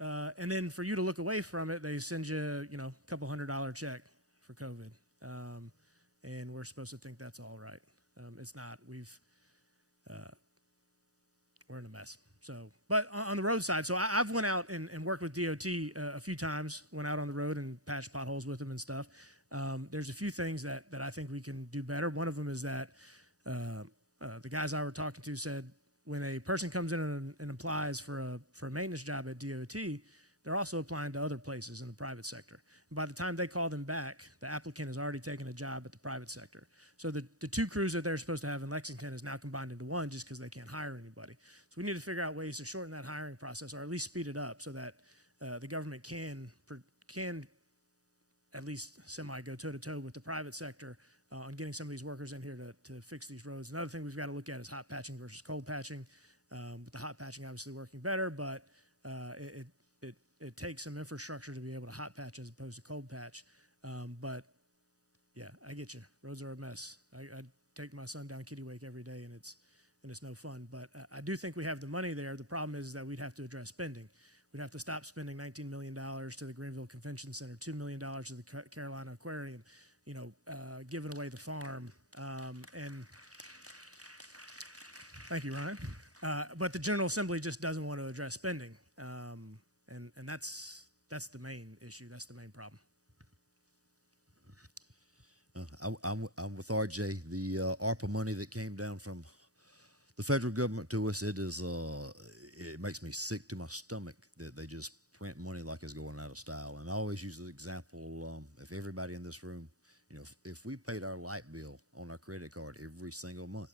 And then for you to look away from it, they send you, a couple $100 check for COVID, and we're supposed to think that's all right. It's not. We're in a mess. So, but on the road side, so I've went out and worked with DOT a few times, went out on the road and patched potholes with them and stuff. There's a few things that I think we can do better. One of them is that the guys I were talking to said when a person comes in and applies for a maintenance job at DOT, they're also applying to other places in the private sector. And by the time they call them back, the applicant has already taken a job at the private sector. So the two crews that they're supposed to have in Lexington is now combined into one just because they can't hire anybody. So we need to figure out ways to shorten that hiring process or at least speed it up so that the government can at least semi go toe-to-toe with the private sector on getting some of these workers in here to fix these roads. Another thing we've got to look at is hot patching versus cold patching. With the hot patching obviously working better, but it takes some infrastructure to be able to hot patch as opposed to cold patch. But yeah, I get you. Roads are a mess. I take my son down Kitty Wake every day, and it's no fun. But I do think we have the money there. The problem is that we'd have to address spending. We'd have to stop spending $19 million to the Greenville Convention Center, $2 million to the Carolina Aquarium, giving away the farm. And thank you, Ryan. But the General Assembly just doesn't want to address spending. And that's the main issue. That's the main problem. I'm with RJ. The ARPA money that came down from the federal government to us, it makes me sick to my stomach that they just print money like it's going out of style. And I always use the example, if everybody in this room, if we paid our light bill on our credit card every single month,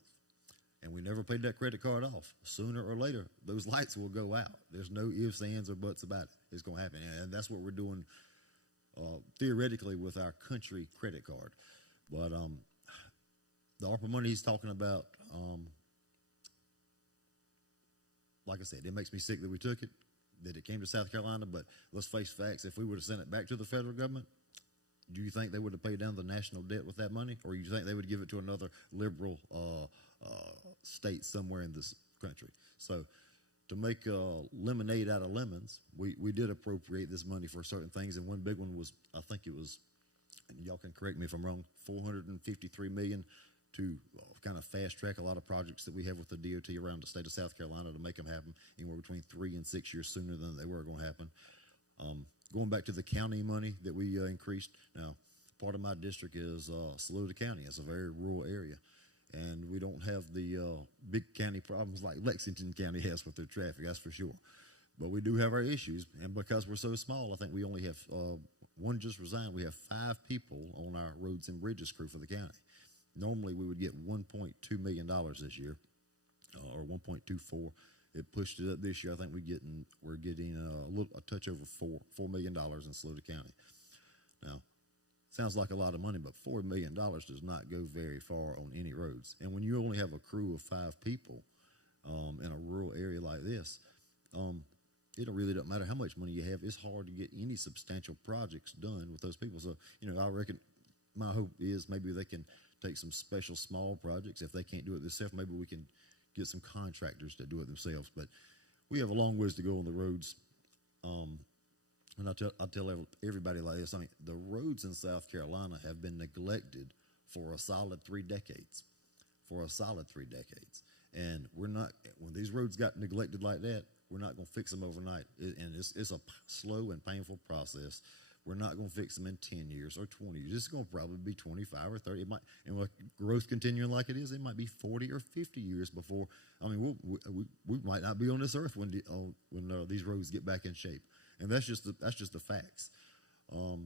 and we never paid that credit card off, sooner or later, those lights will go out. There's no ifs, ands, or buts about it. It's going to happen. And that's what we're doing theoretically with our country credit card. But the ARPA money he's talking about, like I said, it makes me sick that we took it, that it came to South Carolina. But let's face facts. If we would have sent it back to the federal government, do you think they would have paid down the national debt with that money? Or you think they would give it to another liberal state somewhere in this country? So to make lemonade out of lemons, we did appropriate this money for certain things. And one big one was, I think it was, and y'all can correct me if I'm wrong, $453 million to kind of fast track a lot of projects that we have with the DOT around the state of South Carolina to make them happen anywhere between 3 and 6 years sooner than they were going to happen. Going back to the county money that we increased, now part of my district is Saluda County. It's a very rural area, and we don't have the big county problems like Lexington County has with their traffic, that's for sure. But we do have our issues, and because we're so small, I think we only have, one just resigned, we have 5 people on our roads and bridges crew for the county. Normally we would get $1.2 million this year, or 1.24. It pushed it up this year. I think we're getting a touch over $4 million in Saluda County. Now, sounds like a lot of money, but $4 million does not go very far on any roads. And when you only have a crew of 5 people in a rural area like this, it really doesn't matter how much money you have. It's hard to get any substantial projects done with those people. So, I reckon my hope is maybe they can take some special small projects. If they can't do it themselves, maybe we can get some contractors to do it themselves. But we have a long ways to go on the roads. And I tell everybody like this, the roads in South Carolina have been neglected for a solid 3 decades. And when these roads got neglected like that, we're not going to fix them overnight. And it's a slow and painful process. We're not going to fix them in 10 years or 20 years. It's going to probably be 25 or 30. It might, and with growth continuing like it is, it might be 40 or 50 years before. We might not be on this earth when these roads get back in shape. And that's just the facts. We're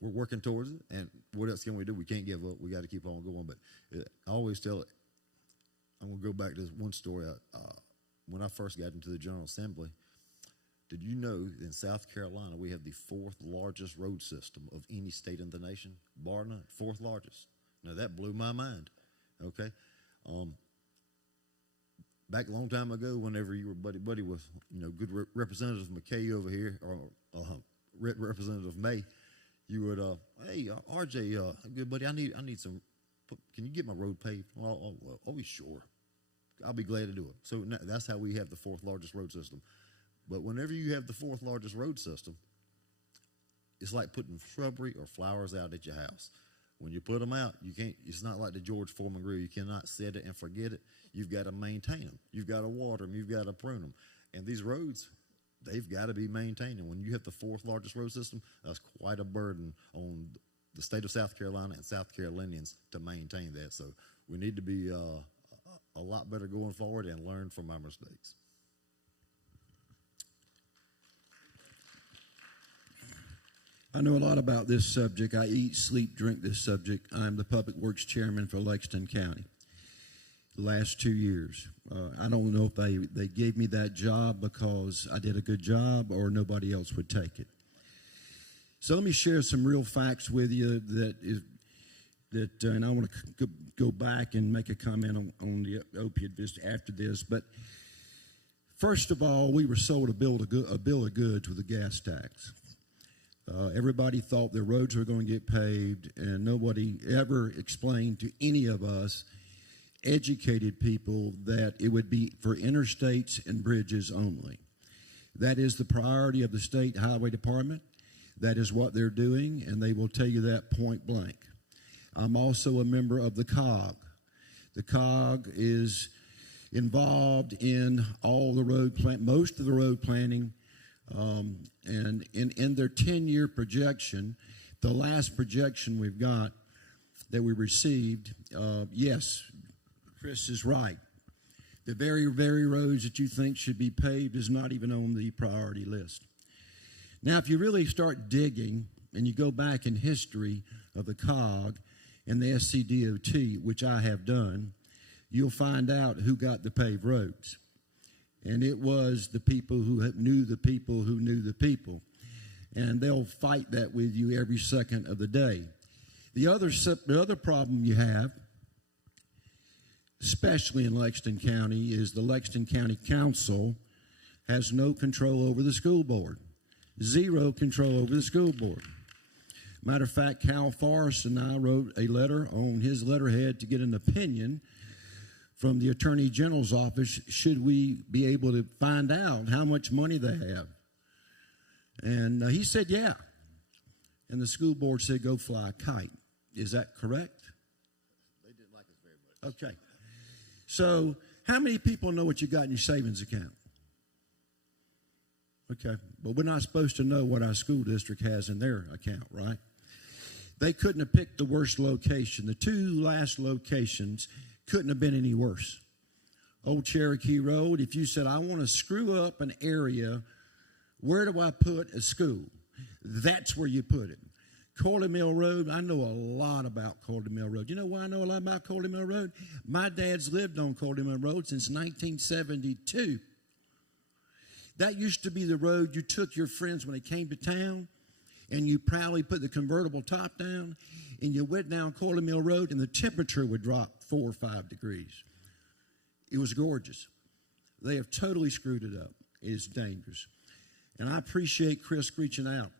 working towards it. And what else can we do? We can't give up. We got to keep on going. But I always tell it. I'm going to go back to this one story. when I first got into the General Assembly, did you know in South Carolina we have the fourth largest road system of any state in the nation? Bar none, fourth largest. Now that blew my mind. Okay, back a long time ago, whenever you were buddy with good Representative McKay over here, or Representative May, you would hey RJ, good buddy, I need some. Can you get my road paved? Oh, sure. I'll be glad to do it. So that's how we have the fourth largest road system. But whenever you have the fourth largest road system, it's like putting shrubbery or flowers out at your house. When you put them out, you can't. It's not like the George Foreman grill. You cannot set it and forget it. You've got to maintain them. You've got to water them. You've got to prune them. And these roads, they've got to be maintained. And when you have the fourth largest road system, that's quite a burden on the state of South Carolina and South Carolinians to maintain that. So we need to be a lot better going forward and learn from our mistakes. I know a lot about this subject. I eat, sleep, drink this subject. I'm the Public Works Chairman for Lexington County the last 2 years. I don't know if they gave me that job because I did a good job or nobody else would take it. So let me share some real facts with you and I want to go back and make a comment on the opiate just after this. But first of all, we were sold a bill of goods with the gas tax. Everybody thought the roads were going to get paved, and nobody ever explained to any of us, educated people, that it would be for interstates and bridges only. That is the priority of the state highway department. That is what they're doing, and they will tell you that point blank. I'm also a member of the COG. The COG is involved in all the most of the road planning. And in their 10-year projection, the last projection we've got that we received, yes, Chris is right. The very, very roads that you think should be paved is not even on the priority list. Now, if you really start digging and you go back in history of the COG and the SCDOT, which I have done, you'll find out who got the paved roads. And it was the people who knew the people who knew the people. And they'll fight that with you every second of the day. The other problem you have, especially in Lexington County, is the Lexington County Council has no control over the school board. Zero control over the school board. Matter of fact, Cal Forrest and I wrote a letter on his letterhead to get an opinion from the Attorney General's office, should we be able to find out how much money they have. And he said, yeah. And the school board said, go fly a kite. Is that correct? They didn't like us very much. Okay. So how many people know what you got in your savings account? Okay. But we're not supposed to know what our school district has in their account, right? They couldn't have picked the worst location. The two last locations couldn't have been any worse. Old Cherokee Road, if you said, I want to screw up an area, where do I put a school? That's where you put it. Corley Mill Road, I know a lot about Corley Mill Road. You know why I know a lot about Corley Mill Road? My dad's lived on Corley Mill Road since 1972. That used to be the road you took your friends when they came to town, and you proudly put the convertible top down, and you went down Corley Mill Road, and the temperature would drop 4 or 5 degrees. It was gorgeous. They have totally screwed it up. It is dangerous. And I appreciate Chris reaching out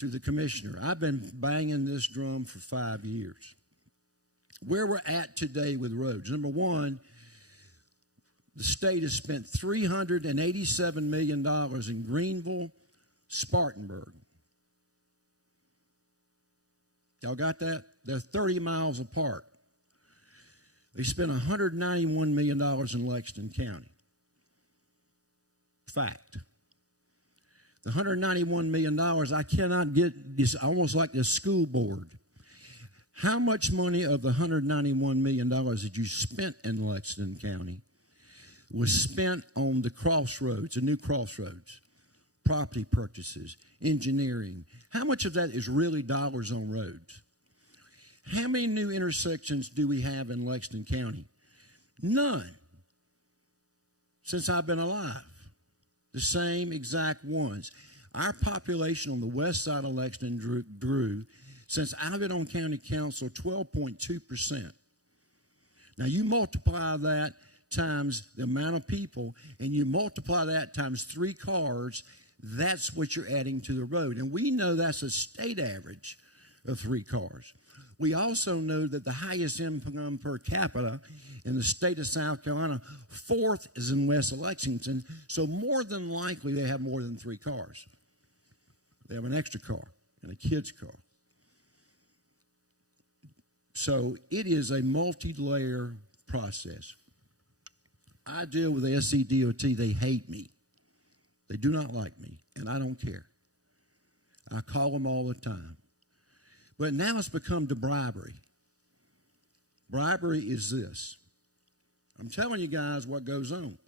to the commissioner. I've been banging this drum for 5 years. Where we're at today with roads, number one, the state has spent $387 million in Greenville, Spartanburg. Y'all got that? They're 30 miles apart. They spent $191 million in Lexington County. Fact. The $191 million, I cannot get, it's almost like the school board. How much money of the $191 million that you spent in Lexington County was spent on the crossroads, the new crossroads, property purchases, engineering? How much of that is really dollars on roads? How many new intersections do we have in Lexington County? None. since I've been alive. The same exact ones. Our population on the west side of Lexington grew since I've been on county council 12.2%. Now you multiply that times the amount of people, and you multiply that times 3 cars, that's what you're adding to the road. And we know that's a state average of 3 cars. We also know that the highest income per capita in the state of South Carolina, 4th is in West Lexington, so more than likely they have more than 3 cars. They have an extra car and a kid's car. So it is a multi-layer process. I deal with the SCDOT. They hate me. They do not like me, and I don't care. I call them all the time. But now it's become to bribery. Bribery is this. I'm telling you guys what goes on.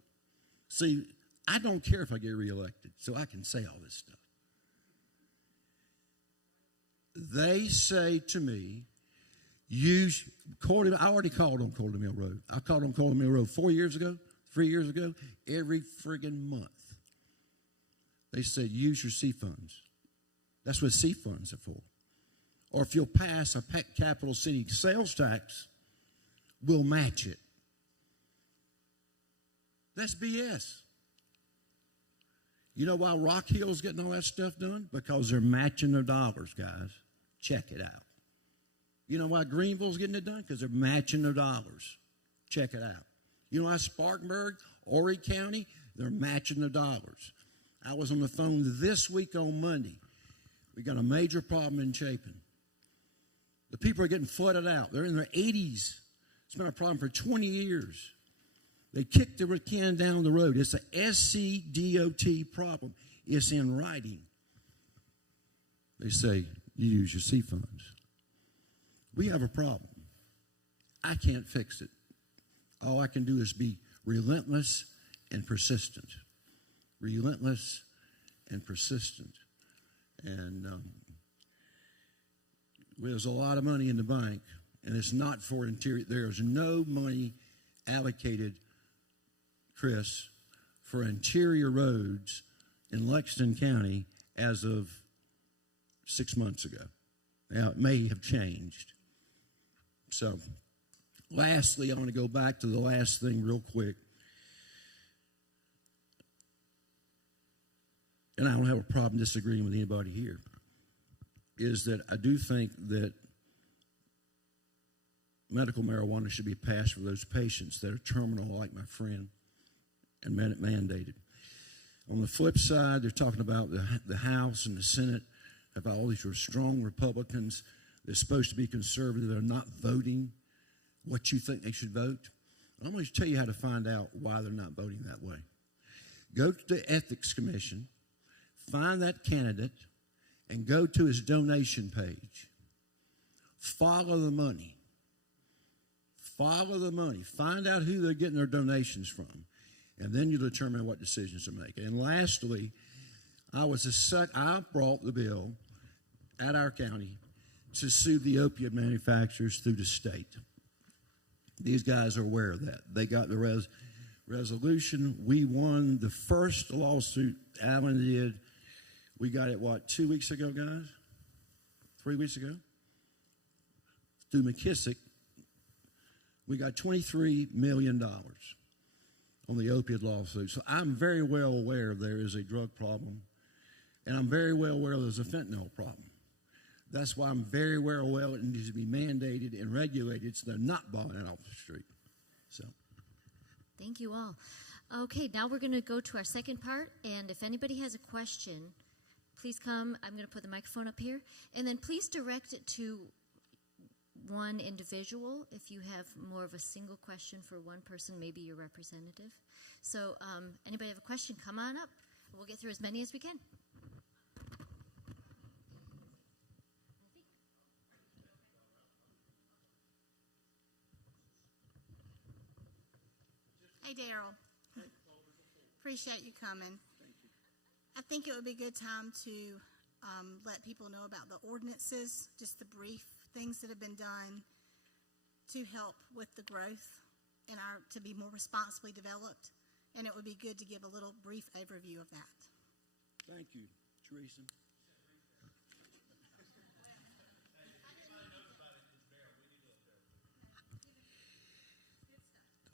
See, I don't care if I get reelected, so I can say all this stuff. They say to me, I already called on Colton Mill Road. I called on Colton Mill Road 4 years ago, 3 years ago, every friggin' month. They said, use your C funds. That's what C funds are for. Or if you'll pass a capital city sales tax, we'll match it. That's BS. You know why Rock Hill's getting all that stuff done? Because they're matching their dollars, guys. Check it out. You know why Greenville's getting it done? Because they're matching their dollars. Check it out. You know why Spartanburg, Horry County, they're matching their dollars. I was on the phone this week on Monday. We got a major problem in Chapin. The people are getting flooded out. They're in their 80s. It's been a problem for 20 years. They kicked the can down the road. It's a SCDOT problem. It's in writing. They say, you use your C funds. We have a problem. I can't fix it. All I can do is be relentless and persistent. Relentless and persistent. And there's a lot of money in the bank, and it's not for interior. There's no money allocated, Chris, for interior roads in Lexington County as of 6 months ago. Now, it may have changed. So, lastly, I want to go back to the last thing real quick. And I don't have a problem disagreeing with anybody here, is that I do think that medical marijuana should be passed for those patients that are terminal, like my friend, and mandated. On the flip side, they're talking about the House and the Senate have all these strong Republicans. They're supposed to be conservative. They're not voting what you think they should vote. I'm going to tell you how to find out why they're not voting that way. Go to the Ethics Commission, find that candidate, and go to his donation page. Follow the money. Follow the money. Find out who they're getting their donations from, and then you determine what decisions to make. And lastly, I brought the bill at our county to sue the opiate manufacturers through the state. These guys are aware of that. They got the resolution. We won the first lawsuit Alan did. We got it, 2 weeks ago, guys? 3 weeks ago? Through McKissick, we got $23 million on the opiate lawsuit. So I'm very well aware there is a drug problem, and I'm very well aware there's a fentanyl problem. That's why I'm very well aware it needs to be mandated and regulated so they're not buying it off the street. So, Thank you all. Okay, now we're going to go to our second part, and if anybody has a question, please come. I'm going to put the microphone up here, and then please direct it to one individual. If you have more of a single question for one person, maybe your representative. So anybody have a question, come on up. We'll get through as many as we can. Hey, Daryl. Appreciate you coming. I think it would be a good time to let people know about the ordinances, just the brief things that have been done to help with the growth and to be more responsibly developed and it would be good to give a little brief overview of that. Thank you, Teresa.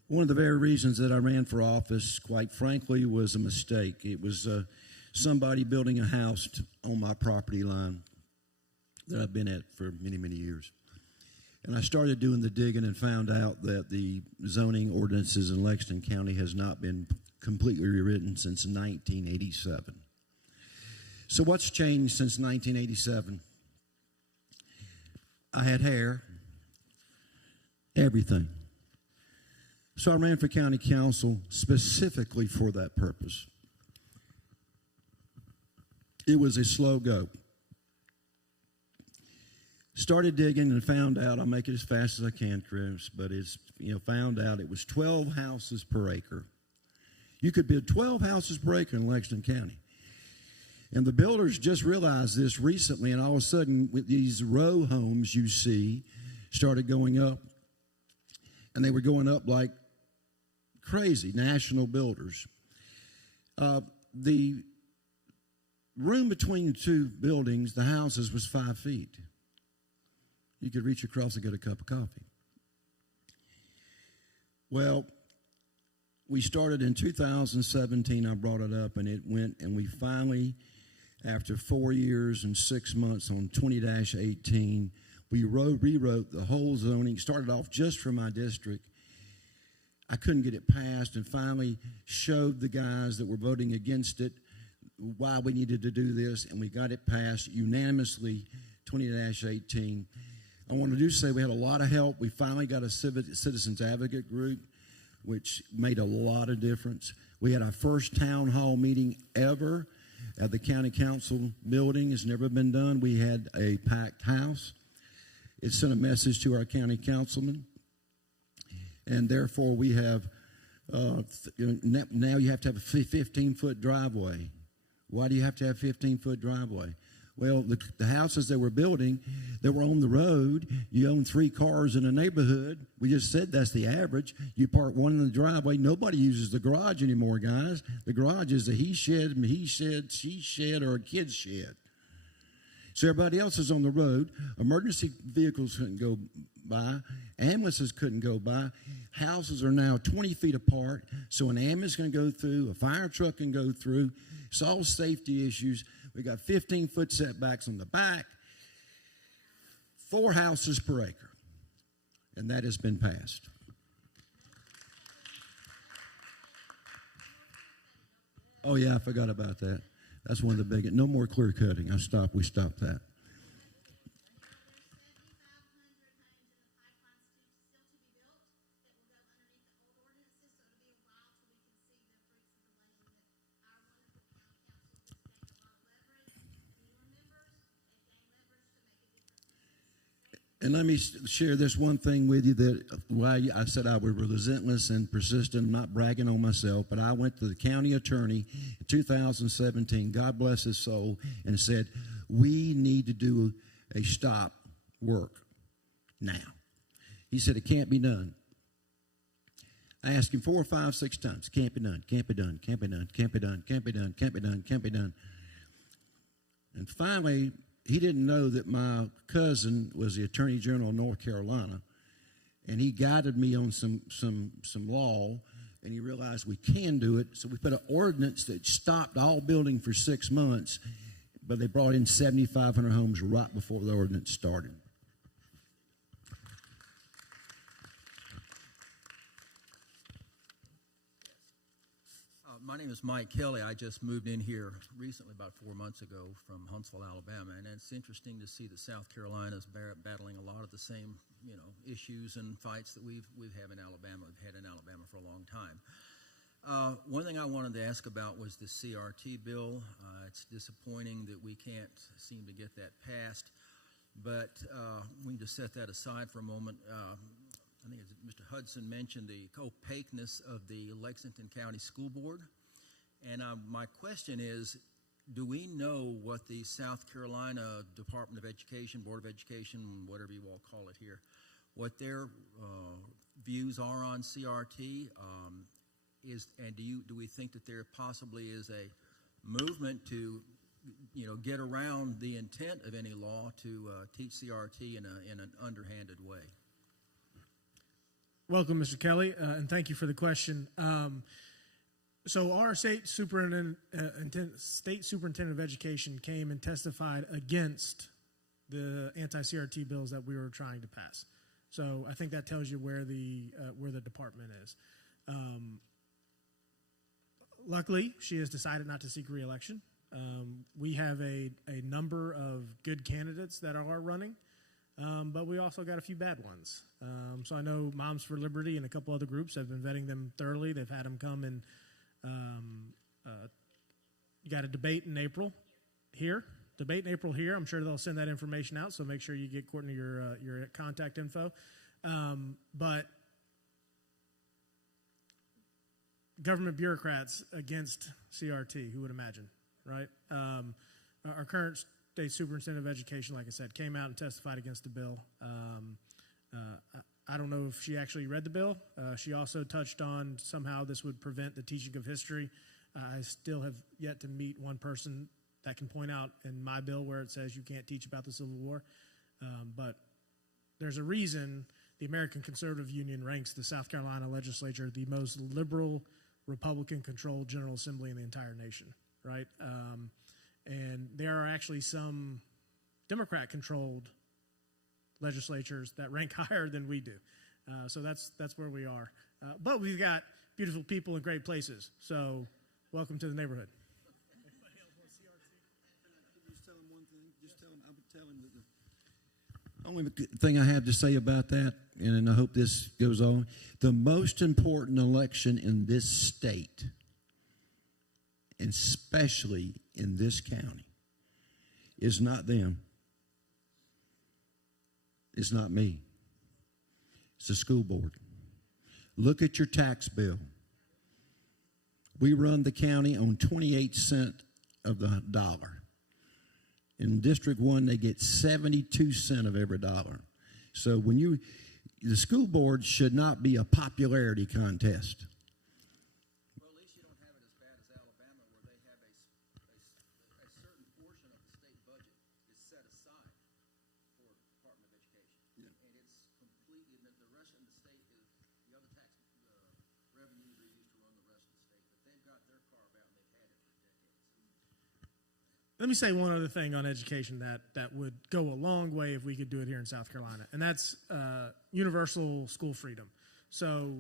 One of the very reasons that I ran for office, quite frankly, was a mistake. It was somebody building a house on my property line that I've been at for many, many years. And I started doing the digging and found out that the zoning ordinances in Lexington County has not been completely rewritten since 1987. So what's changed since 1987? I had hair, everything. So I ran for county council specifically for that purpose. It was a slow go. Started digging and found out, I'll make it as fast as I can, Chris, but found out it was 12 houses per acre. You could build 12 houses per acre in Lexington County. And the builders just realized this recently, and all of a sudden, with these row homes you see started going up, and they were going up like crazy, national builders. The room between the two buildings, the houses, was 5 feet. You could reach across and get a cup of coffee. Well, we started in 2017. I brought it up, and it went, and we finally, after 4 years and 6 months on 20-18, we rewrote the whole zoning. Started off just for my district. I couldn't get it passed, and finally showed the guys that were voting against it why we needed to do this, and we got it passed unanimously, 20-18. I want to say we had a lot of help. We finally got a citizens advocate group, which made a lot of difference. We had our first town hall meeting ever at the county council building. It's never been done. We had a packed house. It sent a message to our county councilman, and therefore we have now you have to have a 15-foot driveway. Why do you have to have a 15-foot driveway? Well, the houses that we're building that were on the road, you own 3 cars in a neighborhood. We just said that's the average. You park one in the driveway. Nobody uses the garage anymore, guys. The garage is a he shed, she shed, or a kid's shed. So everybody else is on the road. Emergency vehicles couldn't go by. Ambulances couldn't go by. Houses are now 20 feet apart, so an ambulance can go through, a fire truck can go through. Solve safety issues. We got 15-foot setbacks on the back, 4 houses per acre, and that has been passed. Oh yeah, I forgot about that. That's one of the big. No more clear cutting. We stopped that. And let me share this one thing with you that why I said I was relentless and persistent. I'm not bragging on myself, but I went to the county attorney in 2017, God bless his soul, and said, we need to do a stop work now. He said, it can't be done. I asked him 4, 5, 6 times. Can't be done, can't be done, can't be done, can't be done, can't be done, can't be done, can't be done. And finally, he didn't know that my cousin was the Attorney General of North Carolina, and he guided me on some law, and he realized we can do it. So we put an ordinance that stopped all building for 6 months, but they brought in 7,500 homes right before the ordinance started. My name is Mike Kelly. I just moved in here recently, about 4 months ago, from Huntsville, Alabama, and it's interesting to see that South Carolina is battling a lot of the same, issues and fights that we've had in Alabama. We've had in Alabama for a long time. One thing I wanted to ask about was the CRT bill. It's disappointing that we can't seem to get that passed, but we can just set that aside for a moment. I think Mr. Hudson mentioned the opaqueness of the Lexington County School Board. And my question is, do we know what the South Carolina Department of Education, Board of Education, whatever you all call it here, what their views are on CRT? do we think that there possibly is a movement to, get around the intent of any law to teach CRT in an underhanded way? Welcome, Mr. Kelly, and thank you for the question. So our state superintendent of education came and testified against the anti-CRT bills that we were trying to pass. So I think that tells you where the department is. Luckily, she has decided not to seek re-election. We have a number of good candidates that are running, but we also got a few bad ones. So I know Moms for Liberty and a couple other groups have been vetting them thoroughly. They've had them come and you got a debate in April here. I'm sure they'll send that information out, so make sure you get Courtney your contact info. But government bureaucrats against CRT, who would imagine, right? Our current state superintendent of education, like I said, came out and testified against the bill. I don't know if she actually read the bill. She also touched on somehow this would prevent the teaching of history. I still have yet to meet one person that can point out in my bill where it says you can't teach about the Civil War. But there's a reason the American Conservative Union ranks the South Carolina legislature the most liberal, Republican-controlled General Assembly in the entire nation, right? And there are actually some Democrat-controlled legislatures that rank higher than we do. So that's where we are. But we've got beautiful people in great places. So welcome to the neighborhood. The only thing I have to say about that, and I hope this goes on, the most important election in this state, and especially in this county, is not them. It's not me. It's the school board. Look at your tax bill. We run the county on 28 cents of the dollar. In District 1, they get 72 cents of every dollar. So the school board should not be a popularity contest. Well, at least you don't have it as bad as Alabama, where they have a certain portion of the state budget is set aside for Department of Education. Yeah. And it's completely, the rest of the state is, the other tax revenues are used to run the rest of the state, but they've got their carve out and they've had it for decades. Let me say one other thing on education that would go a long way if we could do it here in South Carolina, and that's universal school freedom. So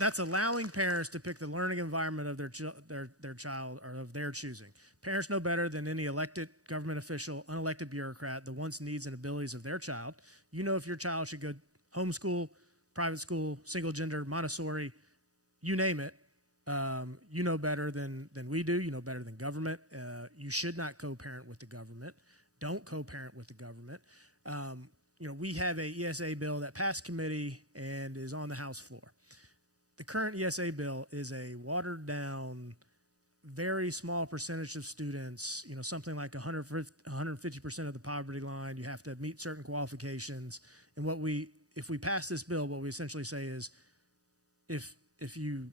that's allowing parents to pick the learning environment of their child or of their choosing. Parents know better than any elected government official, unelected bureaucrat, the wants, needs, and abilities of their child. You know if your child should go homeschool, private school, single gender, Montessori, you name it. You know better than we do. You know better than government. You should not co-parent with the government. Don't co-parent with the government. We have a ESA bill that passed committee and is on the House floor. The current ESA bill is a watered-down, very small percentage of students, something like 150% of the poverty line. You have to meet certain qualifications. And if we pass this bill, what we essentially say is, if you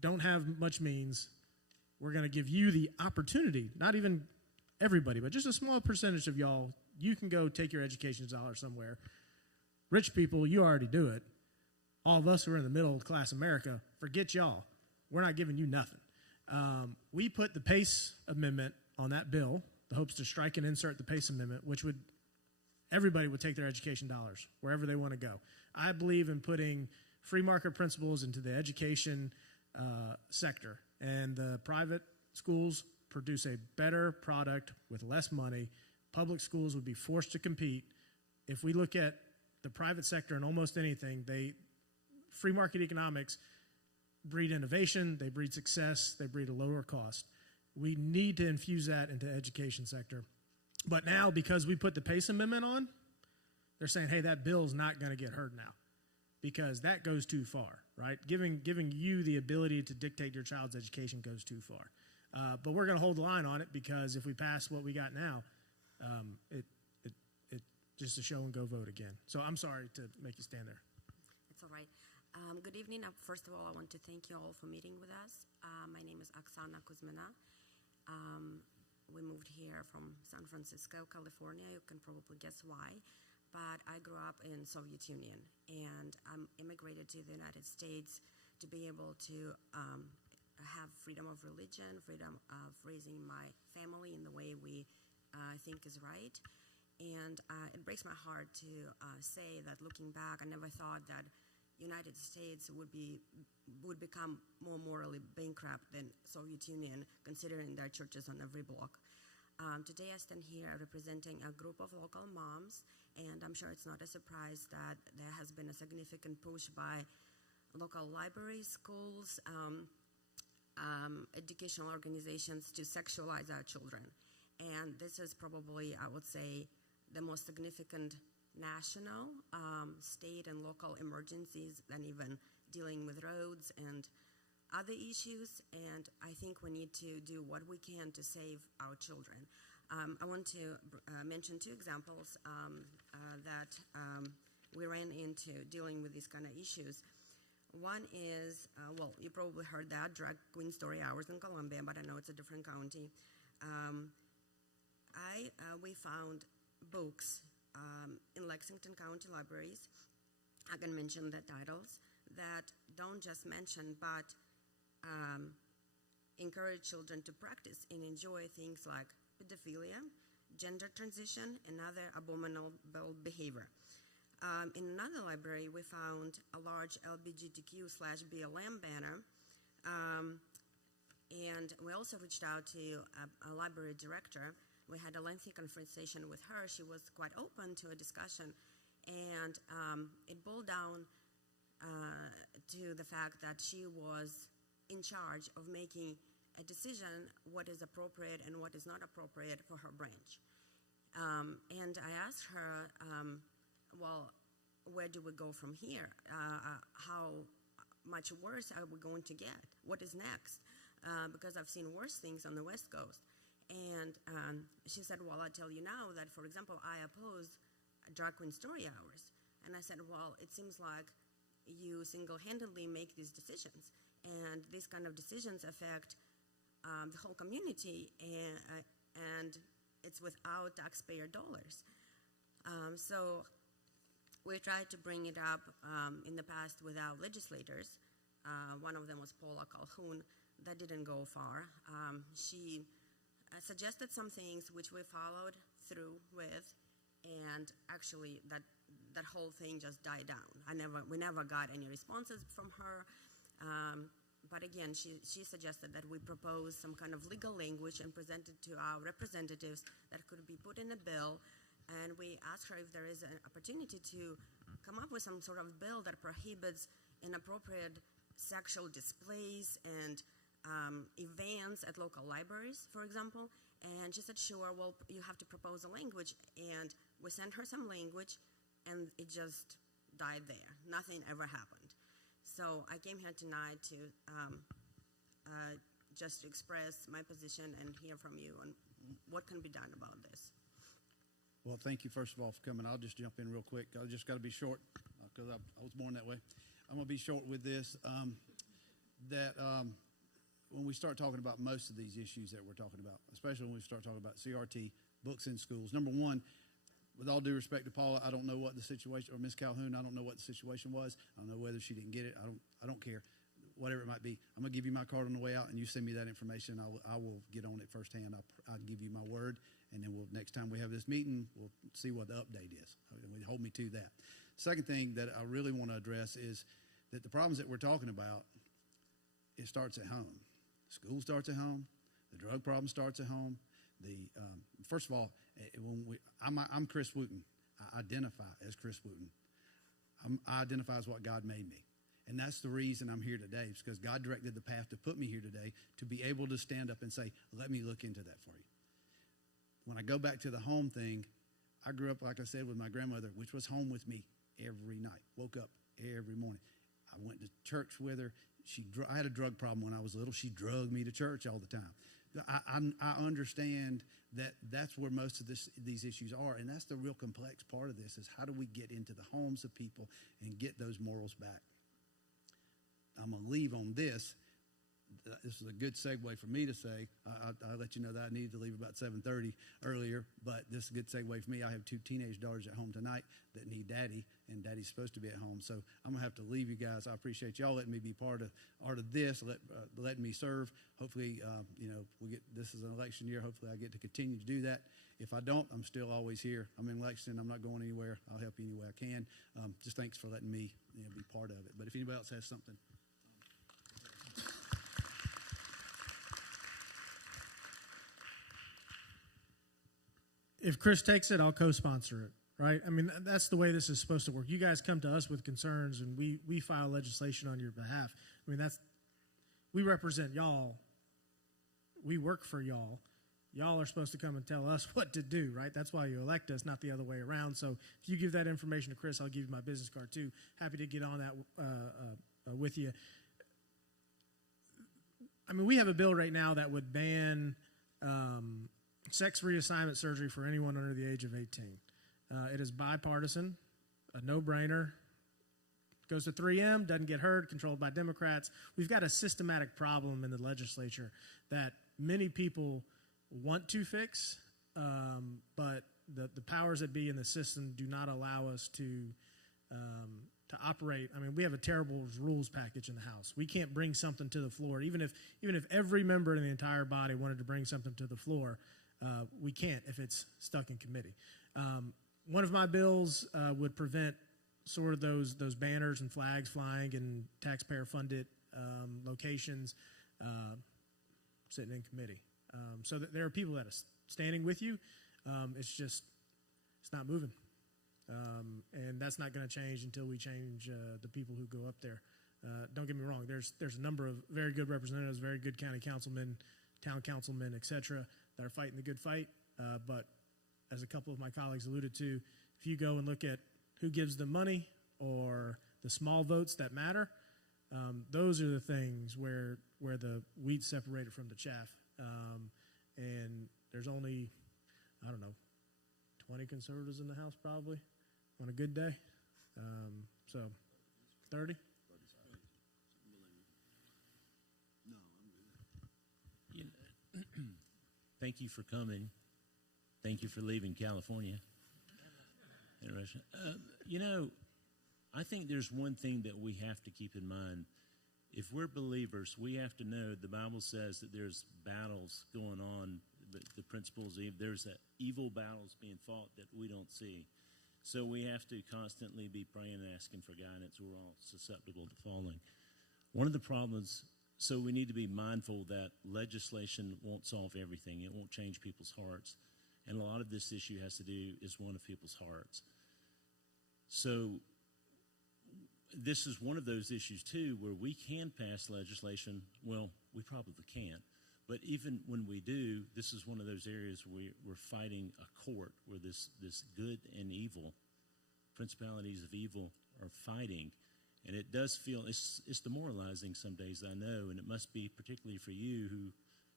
don't have much means, we're going to give you the opportunity, not even everybody, but just a small percentage of y'all, you can go take your education dollar somewhere. Rich people, you already do it. All of us who are in the middle class America, forget y'all. We're not giving you nothing. We put the PACE amendment on that bill, the hopes to strike and insert the PACE amendment, which everybody would take their education dollars wherever they want to go. I believe in putting free market principles into the education sector, and the private schools produce a better product with less money. Public schools would be forced to compete. If we look at the private sector in almost anything, free market economics breed innovation, they breed success, they breed a lower cost. We need to infuse that into the education sector. But now, because we put the PACE amendment on, they're saying, hey, that bill's not going to get heard now, because that goes too far, right? Giving you the ability to dictate your child's education goes too far. But we're going to hold the line on it, because if we pass what we got now, it just a show and go vote again. So I'm sorry to make you stand there. It's all right. Good evening. First of all, I want to thank you all for meeting with us. My name is Oksana Kuzmina. We moved here from San Francisco, California. You can probably guess why. But I grew up in Soviet Union, and I immigrated to the United States to be able to have freedom of religion, freedom of raising my family in the way we think is right. And it breaks my heart to say that looking back, I never thought that United States would become more morally bankrupt than Soviet Union, considering there are churches on every block. Today I stand here representing a group of local moms, and I'm sure it's not a surprise that there has been a significant push by local libraries, schools, educational organizations to sexualize our children. And this is probably, I would say, the most significant national, state, and local emergencies than even dealing with roads and other issues. And I think we need to do what we can to save our children. I want to mention two examples that we ran into dealing with these kind of issues. One is, well, you probably heard that, drag queen story hours in Columbia, but I know it's a different county. We found books in Lexington County libraries, I can mention the titles, that don't just mention but encourage children to practice and enjoy things like pedophilia, gender transition, and other abominable behavior. In another library, we found a large LGBTQ/BLM banner, and we also reached out to a library director. We had a lengthy conversation with her. She was quite open to a discussion, and it boiled down to the fact that she was in charge of making a decision what is appropriate and what is not appropriate for her branch. And I asked her, well, where do we go from here? How much worse are we going to get? What is next? Because I've seen worse things on the West Coast. And she said, well, I'll tell you now that, for example, I oppose drag queen story hours. And I said, well, it seems like you single-handedly make these decisions. And these kind of decisions affect the whole community, and it's without taxpayer dollars. So we tried to bring it up in the past with our legislators. One of them was Paula Calhoun. That didn't go far. She suggested some things which we followed through with, and actually that whole thing just died down. We never got any responses from her. But again, she suggested that we propose some kind of legal language and present it to our representatives that could be put in a bill. And we asked her if there is an opportunity to come up with some sort of bill that prohibits inappropriate sexual displays and events at local libraries, for example. And she said, sure, well, you have to propose a language. And we sent her some language, and it just died there. Nothing ever happened. So I came here tonight to just to express my position and hear from you on what can be done about this. Well, thank you, first of all, for coming. I'll just jump in real quick. I just got to be short because I was born that way. I'm going to be short with this. When we start talking about most of these issues that we're talking about, especially when we start talking about CRT, books in schools, number one, with all due respect to Paula, I don't know what the situation, or Ms. Calhoun, I don't know what the situation was. I don't know whether she didn't get it. I don't care, whatever it might be. I'm going to give you my card on the way out, and you send me that information. I will get on it firsthand. I'll give you my word, and then next time we have this meeting, we'll see what the update is. Hold me to that. Second thing that I really want to address is that the problems that we're talking about, it starts at home. School starts at home. The drug problem starts at home. First of all, I'm Chris Wooten. I identify as Chris Wooten. I identify as what God made me. And that's the reason I'm here today. It's because God directed the path to put me here today to be able to stand up and say, let me look into that for you. When I go back to the home thing, I grew up, like I said, with my grandmother, which was home with me every night. Woke up every morning. I went to church with her. I had a drug problem when I was little. She drugged me to church all the time. I understand that that's where most of these issues are, and that's the real complex part of this is how do we get into the homes of people and get those morals back. I'm going to leave on this. This is a good segue for me to say, I'll let you know that I needed to leave about 7:30 earlier, but this is a good segue for me. I have 2 teenage daughters at home tonight that need daddy, and daddy's supposed to be at home. So I'm going to have to leave you guys. I appreciate y'all letting me be part of this, letting me serve. Hopefully, this is an election year. Hopefully I get to continue to do that. If I don't, I'm still always here. I'm in Lexington. I'm not going anywhere. I'll help you any way I can. Just thanks for letting me be part of it. But if anybody else has something. If Chris takes it, I'll co-sponsor it, right? I mean, that's the way this is supposed to work. You guys come to us with concerns, and we file legislation on your behalf. I mean, we represent y'all. We work for y'all. Y'all are supposed to come and tell us what to do, right? That's why you elect us, not the other way around. So if you give that information to Chris, I'll give you my business card too. Happy to get on that with you. I mean, we have a bill right now that would ban sex reassignment surgery for anyone under the age of 18. It is bipartisan, a no-brainer. Goes to 3M, doesn't get heard, controlled by Democrats. We've got a systematic problem in the legislature that many people want to fix, but the powers that be in the system do not allow us to operate. I mean, we have a terrible rules package in the House. We can't bring something to the floor, even if every member in the entire body wanted to bring something to the floor. We can't if it's stuck in committee. One of my bills would prevent sort of those banners and flags flying in taxpayer-funded locations sitting in committee. So that there are people that are standing with you. It's not moving. And that's not going to change until we change the people who go up there. Don't get me wrong. There's a number of very good representatives, very good county councilmen, town councilmen, et cetera, that are fighting the good fight. But as a couple of my colleagues alluded to, if you go and look at who gives them money or the small votes that matter, those are the things where the wheat's separated from the chaff. And there's only, 20 conservatives in the House probably on a good day. So 30? Thank you for coming. Thank you for leaving California. Interesting. I think there's one thing that we have to keep in mind. If we're believers, we have to know the Bible says that there's battles going on, the principles, there's evil battles being fought that we don't see. So we have to constantly be praying and asking for guidance. We're all susceptible to falling. One of the problems, so we need to be mindful that legislation won't solve everything. It won't change people's hearts. And a lot of this issue has to do is one of people's hearts. So this is one of those issues, too, where we can pass legislation. Well, we probably can't. But even when we do, this is one of those areas where we're fighting a court where this good and evil, principalities of evil, are fighting. And it does feel, it's demoralizing some days, I know, and it must be particularly for you who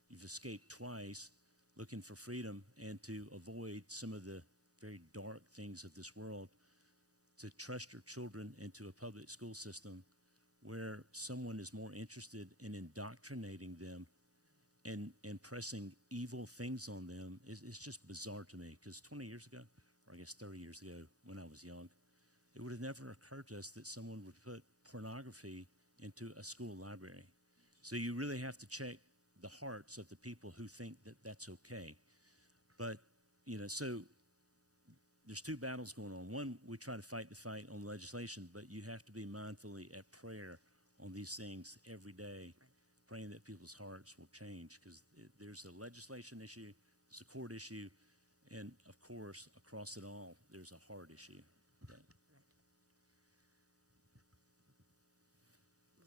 you've escaped twice, looking for freedom and to avoid some of the very dark things of this world, to trust your children into a public school system where someone is more interested in indoctrinating them and pressing evil things on them. It's just bizarre to me, because 20 years ago, or I guess 30 years ago when I was young, it would have never occurred to us that someone would put pornography into a school library. So you really have to check the hearts of the people who think that that's okay. But, so there's two battles going on. One, we try to fight the fight on legislation, but you have to be mindfully at prayer on these things every day, praying that people's hearts will change, because there's a legislation issue, there's a court issue, and, of course, across it all, there's a heart issue.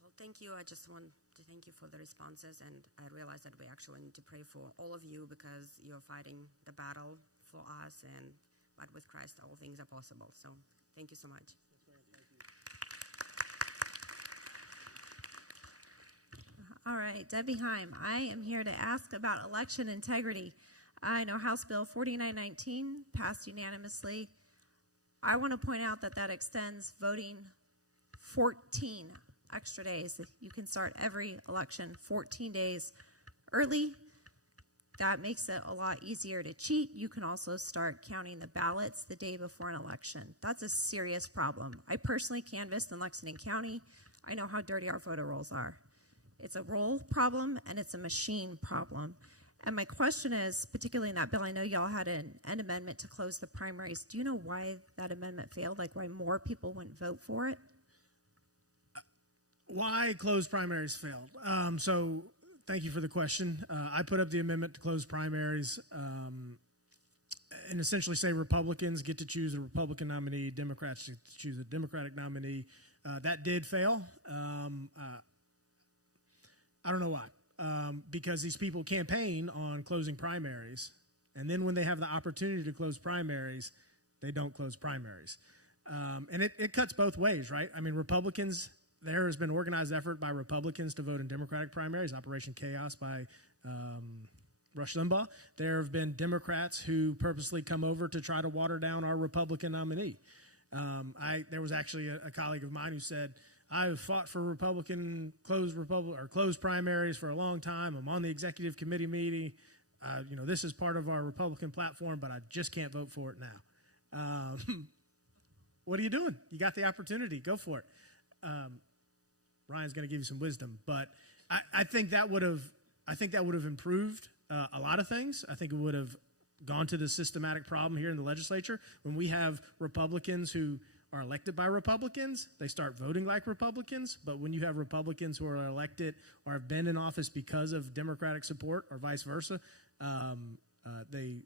Well, thank you. I just want to thank you for the responses, and I realize that we actually need to pray for all of you, because you're fighting the battle for us, but with Christ, all things are possible. So thank you so much. All right, Debbie Heim. I am here to ask about election integrity. I know House Bill 4919 passed unanimously. I want to point out that extends voting 14 extra days. You can start every election 14 days early. That makes it a lot easier to cheat. You can also start counting the ballots the day before an election. That's a serious problem. I personally canvassed in Lexington County. I know how dirty our voter rolls are. It's a roll problem and it's a machine problem. And my question is, particularly in that bill, I know y'all had an amendment to close the primaries. Do you know why that amendment failed? Like why more people wouldn't vote for it? Why closed primaries failed? So thank you for the question. I put up the amendment to close primaries and essentially say Republicans get to choose a Republican nominee, Democrats get to choose a Democratic nominee. That did fail. I don't know why. Because these people campaign on closing primaries, and then when they have the opportunity to close primaries, they don't close primaries. And it cuts both ways, right? I mean, Republicans, there has been organized effort by Republicans to vote in Democratic primaries, Operation Chaos by Rush Limbaugh. There have been Democrats who purposely come over to try to water down our Republican nominee. There was actually a colleague of mine who said, I've fought for closed primaries for a long time. I'm on the executive committee meeting. This is part of our Republican platform, but I just can't vote for it now. What are you doing? You got the opportunity. Go for it. Ryan's going to give you some wisdom, but I think that would have improved a lot of things. I think it would have gone to the systematic problem here in the legislature when we have Republicans who are elected by Republicans, they start voting like Republicans. But when you have Republicans who are elected or have been in office because of Democratic support or vice versa, they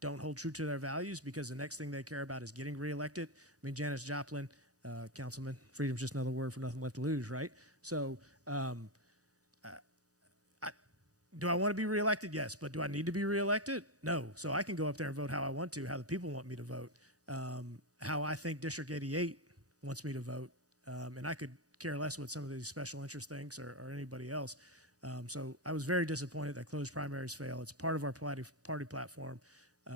don't hold true to their values because the next thing they care about is getting reelected. I mean, Janice Joplin, Councilman, freedom's just another word for nothing left to lose, right? So do I want to be reelected? Yes. But do I need to be reelected? No. So I can go up there and vote how I want to, how the people want me to vote. How I think District 88 wants me to vote, and I could care less what some of these special interest thinks or anybody else. So I was very disappointed that closed primaries fail. It's part of our party platform. I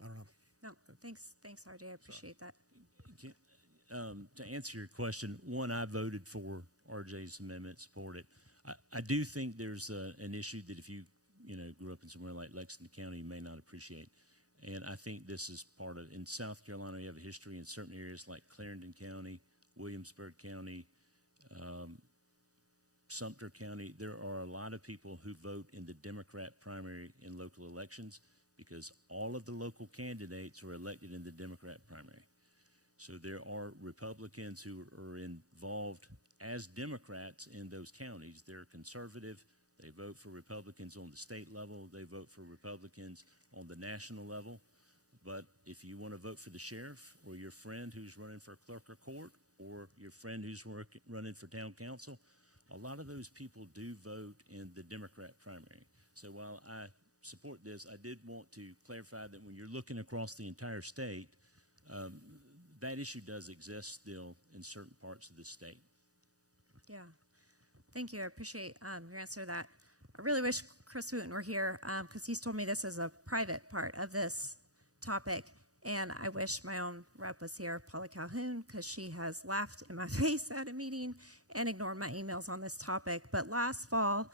don't know. No, thanks, RJ. I appreciate that. To answer your question, one, I voted for RJ's amendment, support it. I do think there's an issue that if you grew up in somewhere like Lexington County, you may not appreciate. And I think this is part of, in South Carolina, you have a history in certain areas like Clarendon County, Williamsburg County, Sumter County. There are a lot of people who vote in the Democrat primary in local elections because all of the local candidates are elected in the Democrat primary. So there are Republicans who are involved as Democrats in those counties. They're conservative. They vote for Republicans on the state level. They vote for Republicans on the national level. But if you want to vote for the sheriff or your friend who's running for clerk of court or your friend who's running for town council, a lot of those people do vote in the Democrat primary. So while I support this, I did want to clarify that when you're looking across the entire state, that issue does exist still in certain parts of the state. Yeah. Thank you. I appreciate your answer to that. I really wish Chris Wooten were here because he's told me this is a private part of this topic, and I wish my own rep was here, Paula Calhoun, because she has laughed in my face at a meeting and ignored my emails on this topic. But last fall,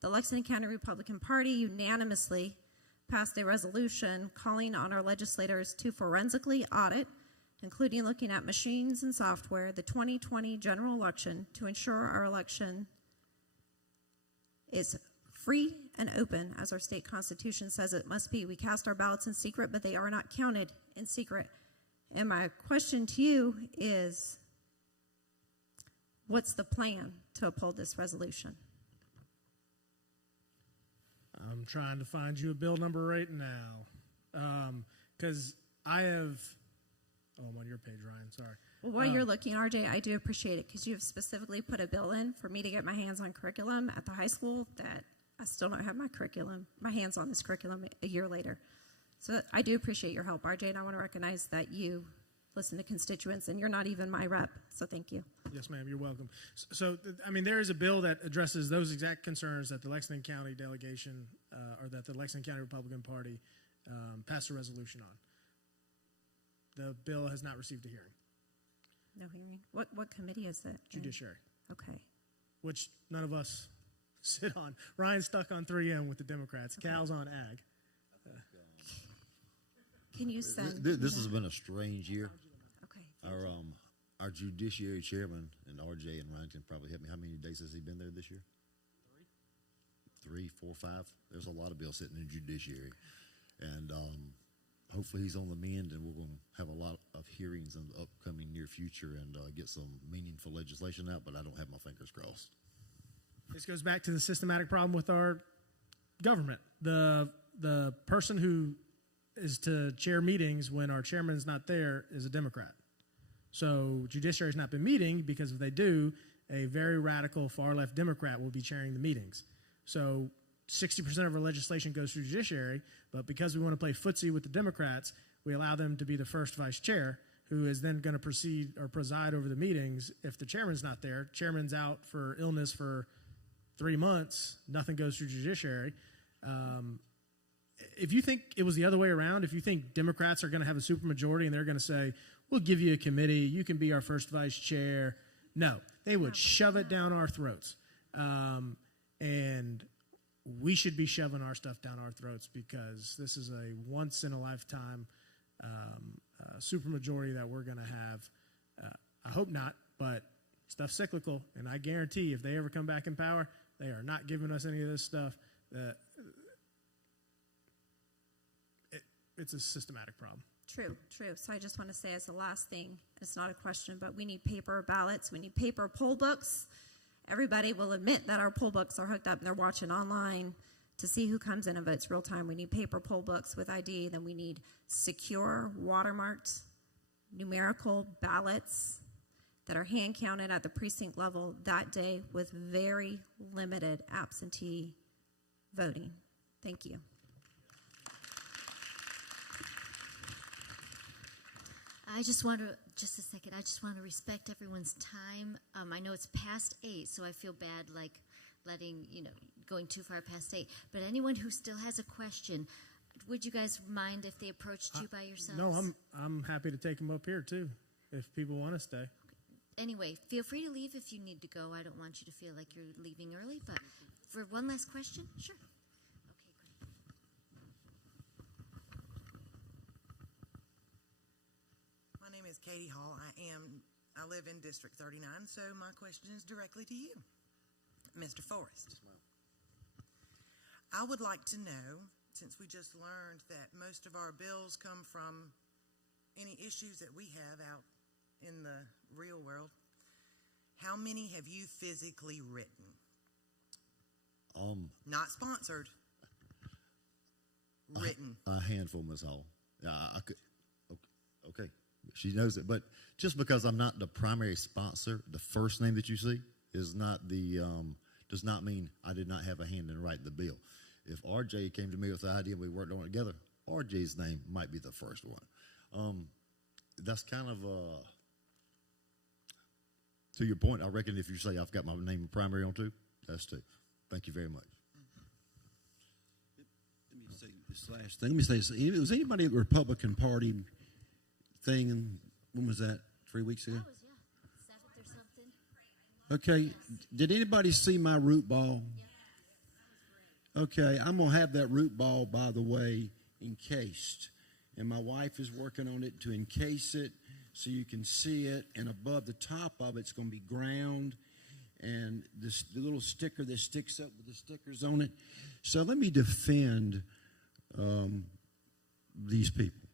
the Lexington County Republican Party unanimously passed a resolution calling on our legislators to forensically audit, including looking at machines and software, the 2020 general election to ensure our election is free and open, as our state constitution says it must be. We cast our ballots in secret, but they are not counted in secret. And my question to you is, what's the plan to uphold this resolution? I'm trying to find you a bill number right now. Because I have, I'm on your page, Ryan, sorry. Well, while you're looking, RJ, I do appreciate it because you have specifically put a bill in for me to get my hands on curriculum at the high school that I still don't have my hands on this curriculum a year later. So I do appreciate your help, RJ, and I want to recognize that you listen to constituents, and you're not even my rep, so thank you. Yes, ma'am, you're welcome. So, there is a bill that addresses those exact concerns that the Lexington County delegation, or that the Lexington County Republican Party passed a resolution on. The bill has not received a hearing. No hearing. What committee is it? Judiciary, Okay. which none of us sit on. Ryan's stuck on 3M with the Democrats. Cal's on ag. Can you send? This has been a strange year. Okay. Our judiciary chairman, and RJ and Ryan can probably help me. How many days has he been there this year? 3, 4, 5. There's a lot of bills sitting in judiciary. And hopefully he's on the mend, and we're going to have a lot of hearings in the upcoming near future and get some meaningful legislation out, but I don't have my fingers crossed. This goes back to the systematic problem with our government. The person who is to chair meetings when our chairman's not there is a Democrat. So judiciary's not been meeting because if they do, a very radical far-left Democrat will be chairing the meetings. So 60% of our legislation goes through judiciary, but because we want to play footsie with the Democrats, we allow them to be the first vice chair, who is then going to proceed or preside over the meetings. If the chairman's not there, chairman's out for illness for 3 months, nothing goes through judiciary. If you think it was the other way around, if you think Democrats are going to have a supermajority and they're going to say, we'll give you a committee, you can be our first vice chair. No, they would shove it down our throats. And we should be shoving our stuff down our throats because this is a once-in-a-lifetime supermajority that we're going to have. I hope not, but stuff's cyclical, and I guarantee if they ever come back in power, they are not giving us any of this stuff. It's a systematic problem. True. So I just want to say as the last thing, it's not a question, but we need paper ballots. We need paper poll books. Everybody will admit that our poll books are hooked up and they're watching online to see who comes in and votes real time. We need paper poll books with ID. Then we need secure, watermarked, numerical ballots that are hand counted at the precinct level that day with very limited absentee voting. Thank you. I just want to respect everyone's time. I know it's past 8, so I feel bad like going too far past 8. But anyone who still has a question, would you guys mind if they approached you by yourselves? No, I'm happy to take them up here too, if people want to stay. Anyway, feel free to leave if you need to go. I don't want you to feel like you're leaving early, but for one last question, sure. My name is Katie Hall. I live in District 39, so my question is directly to you, Mr. Forrest. I would like to know, since we just learned that most of our bills come from any issues that we have out in the real world, how many have you physically written? Not sponsored. Written. A handful, Ms. Hall. I could. Okay. She knows it, but just because I'm not the primary sponsor, the first name that you see is not does not mean I did not have a hand in writing the bill. If RJ came to me with the idea and we worked on it together, RJ's name might be the first one. That's kind of to your point. I reckon if you say I've got my name primary on 2, that's 2. Thank you very much. Let me say this last thing. Let me say this. Was anybody at the Republican Party thing, and when was that? 3 weeks ago? That was, 7th or something. Okay. Did anybody see my root ball? Okay, I'm going to have that root ball, by the way, encased. And my wife is working on it to encase it so you can see it. And above the top of it's going to be ground. And the little sticker that sticks up with the stickers on it. So let me defend these people.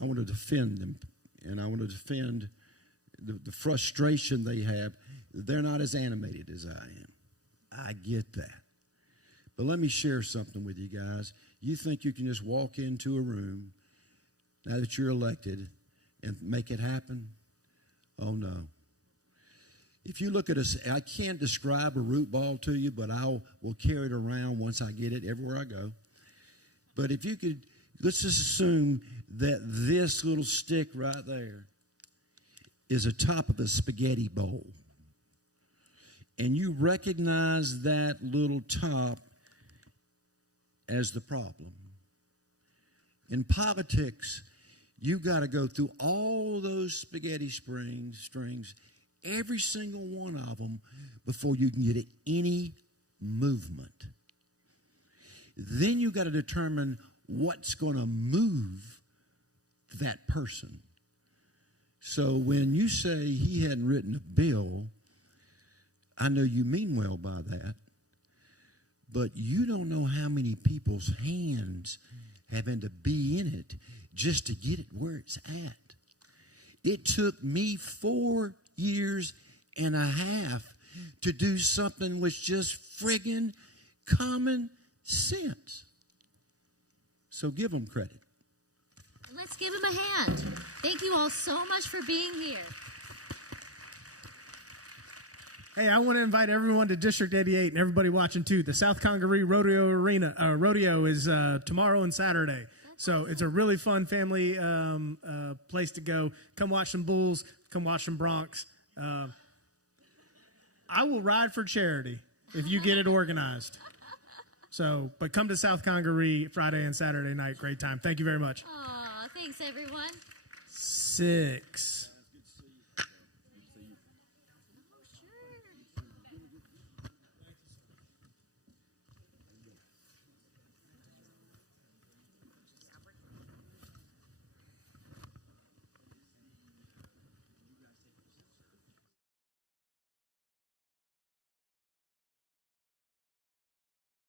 I want to defend them. And I want to defend the frustration they have. They're not as animated as I am. I get that. But let me share something with you guys. You think you can just walk into a room now that you're elected and make it happen? Oh, no. If you look at us, I can't describe a root ball to you, but I will carry it around once I get it everywhere I go. But if you could, let's just assume that this little stick right there is the top of a spaghetti bowl. And you recognize that little top as the problem. In politics, You got to go through all those spaghetti strings, every single one of them, before you can get any movement. Then you got to determine what's going to move that person. So when you say he hadn't written a bill, I know you mean well by that, but you don't know how many people's hands having to be in it just to get it where it's at. It took me 4 years and a half to do something which just friggin' common sense. So give them credit. Let's give him a hand. Thank you all so much for being here. Hey, I want to invite everyone to District 88 and everybody watching too. The South Congaree Rodeo is tomorrow and Saturday. So it's a really fun family place to go. Come watch some bulls. Come watch some broncs. I will ride for charity if you get it organized. So, but come to South Congaree Friday and Saturday night. Great time. Thank you very much. Aw, thanks everyone. 6.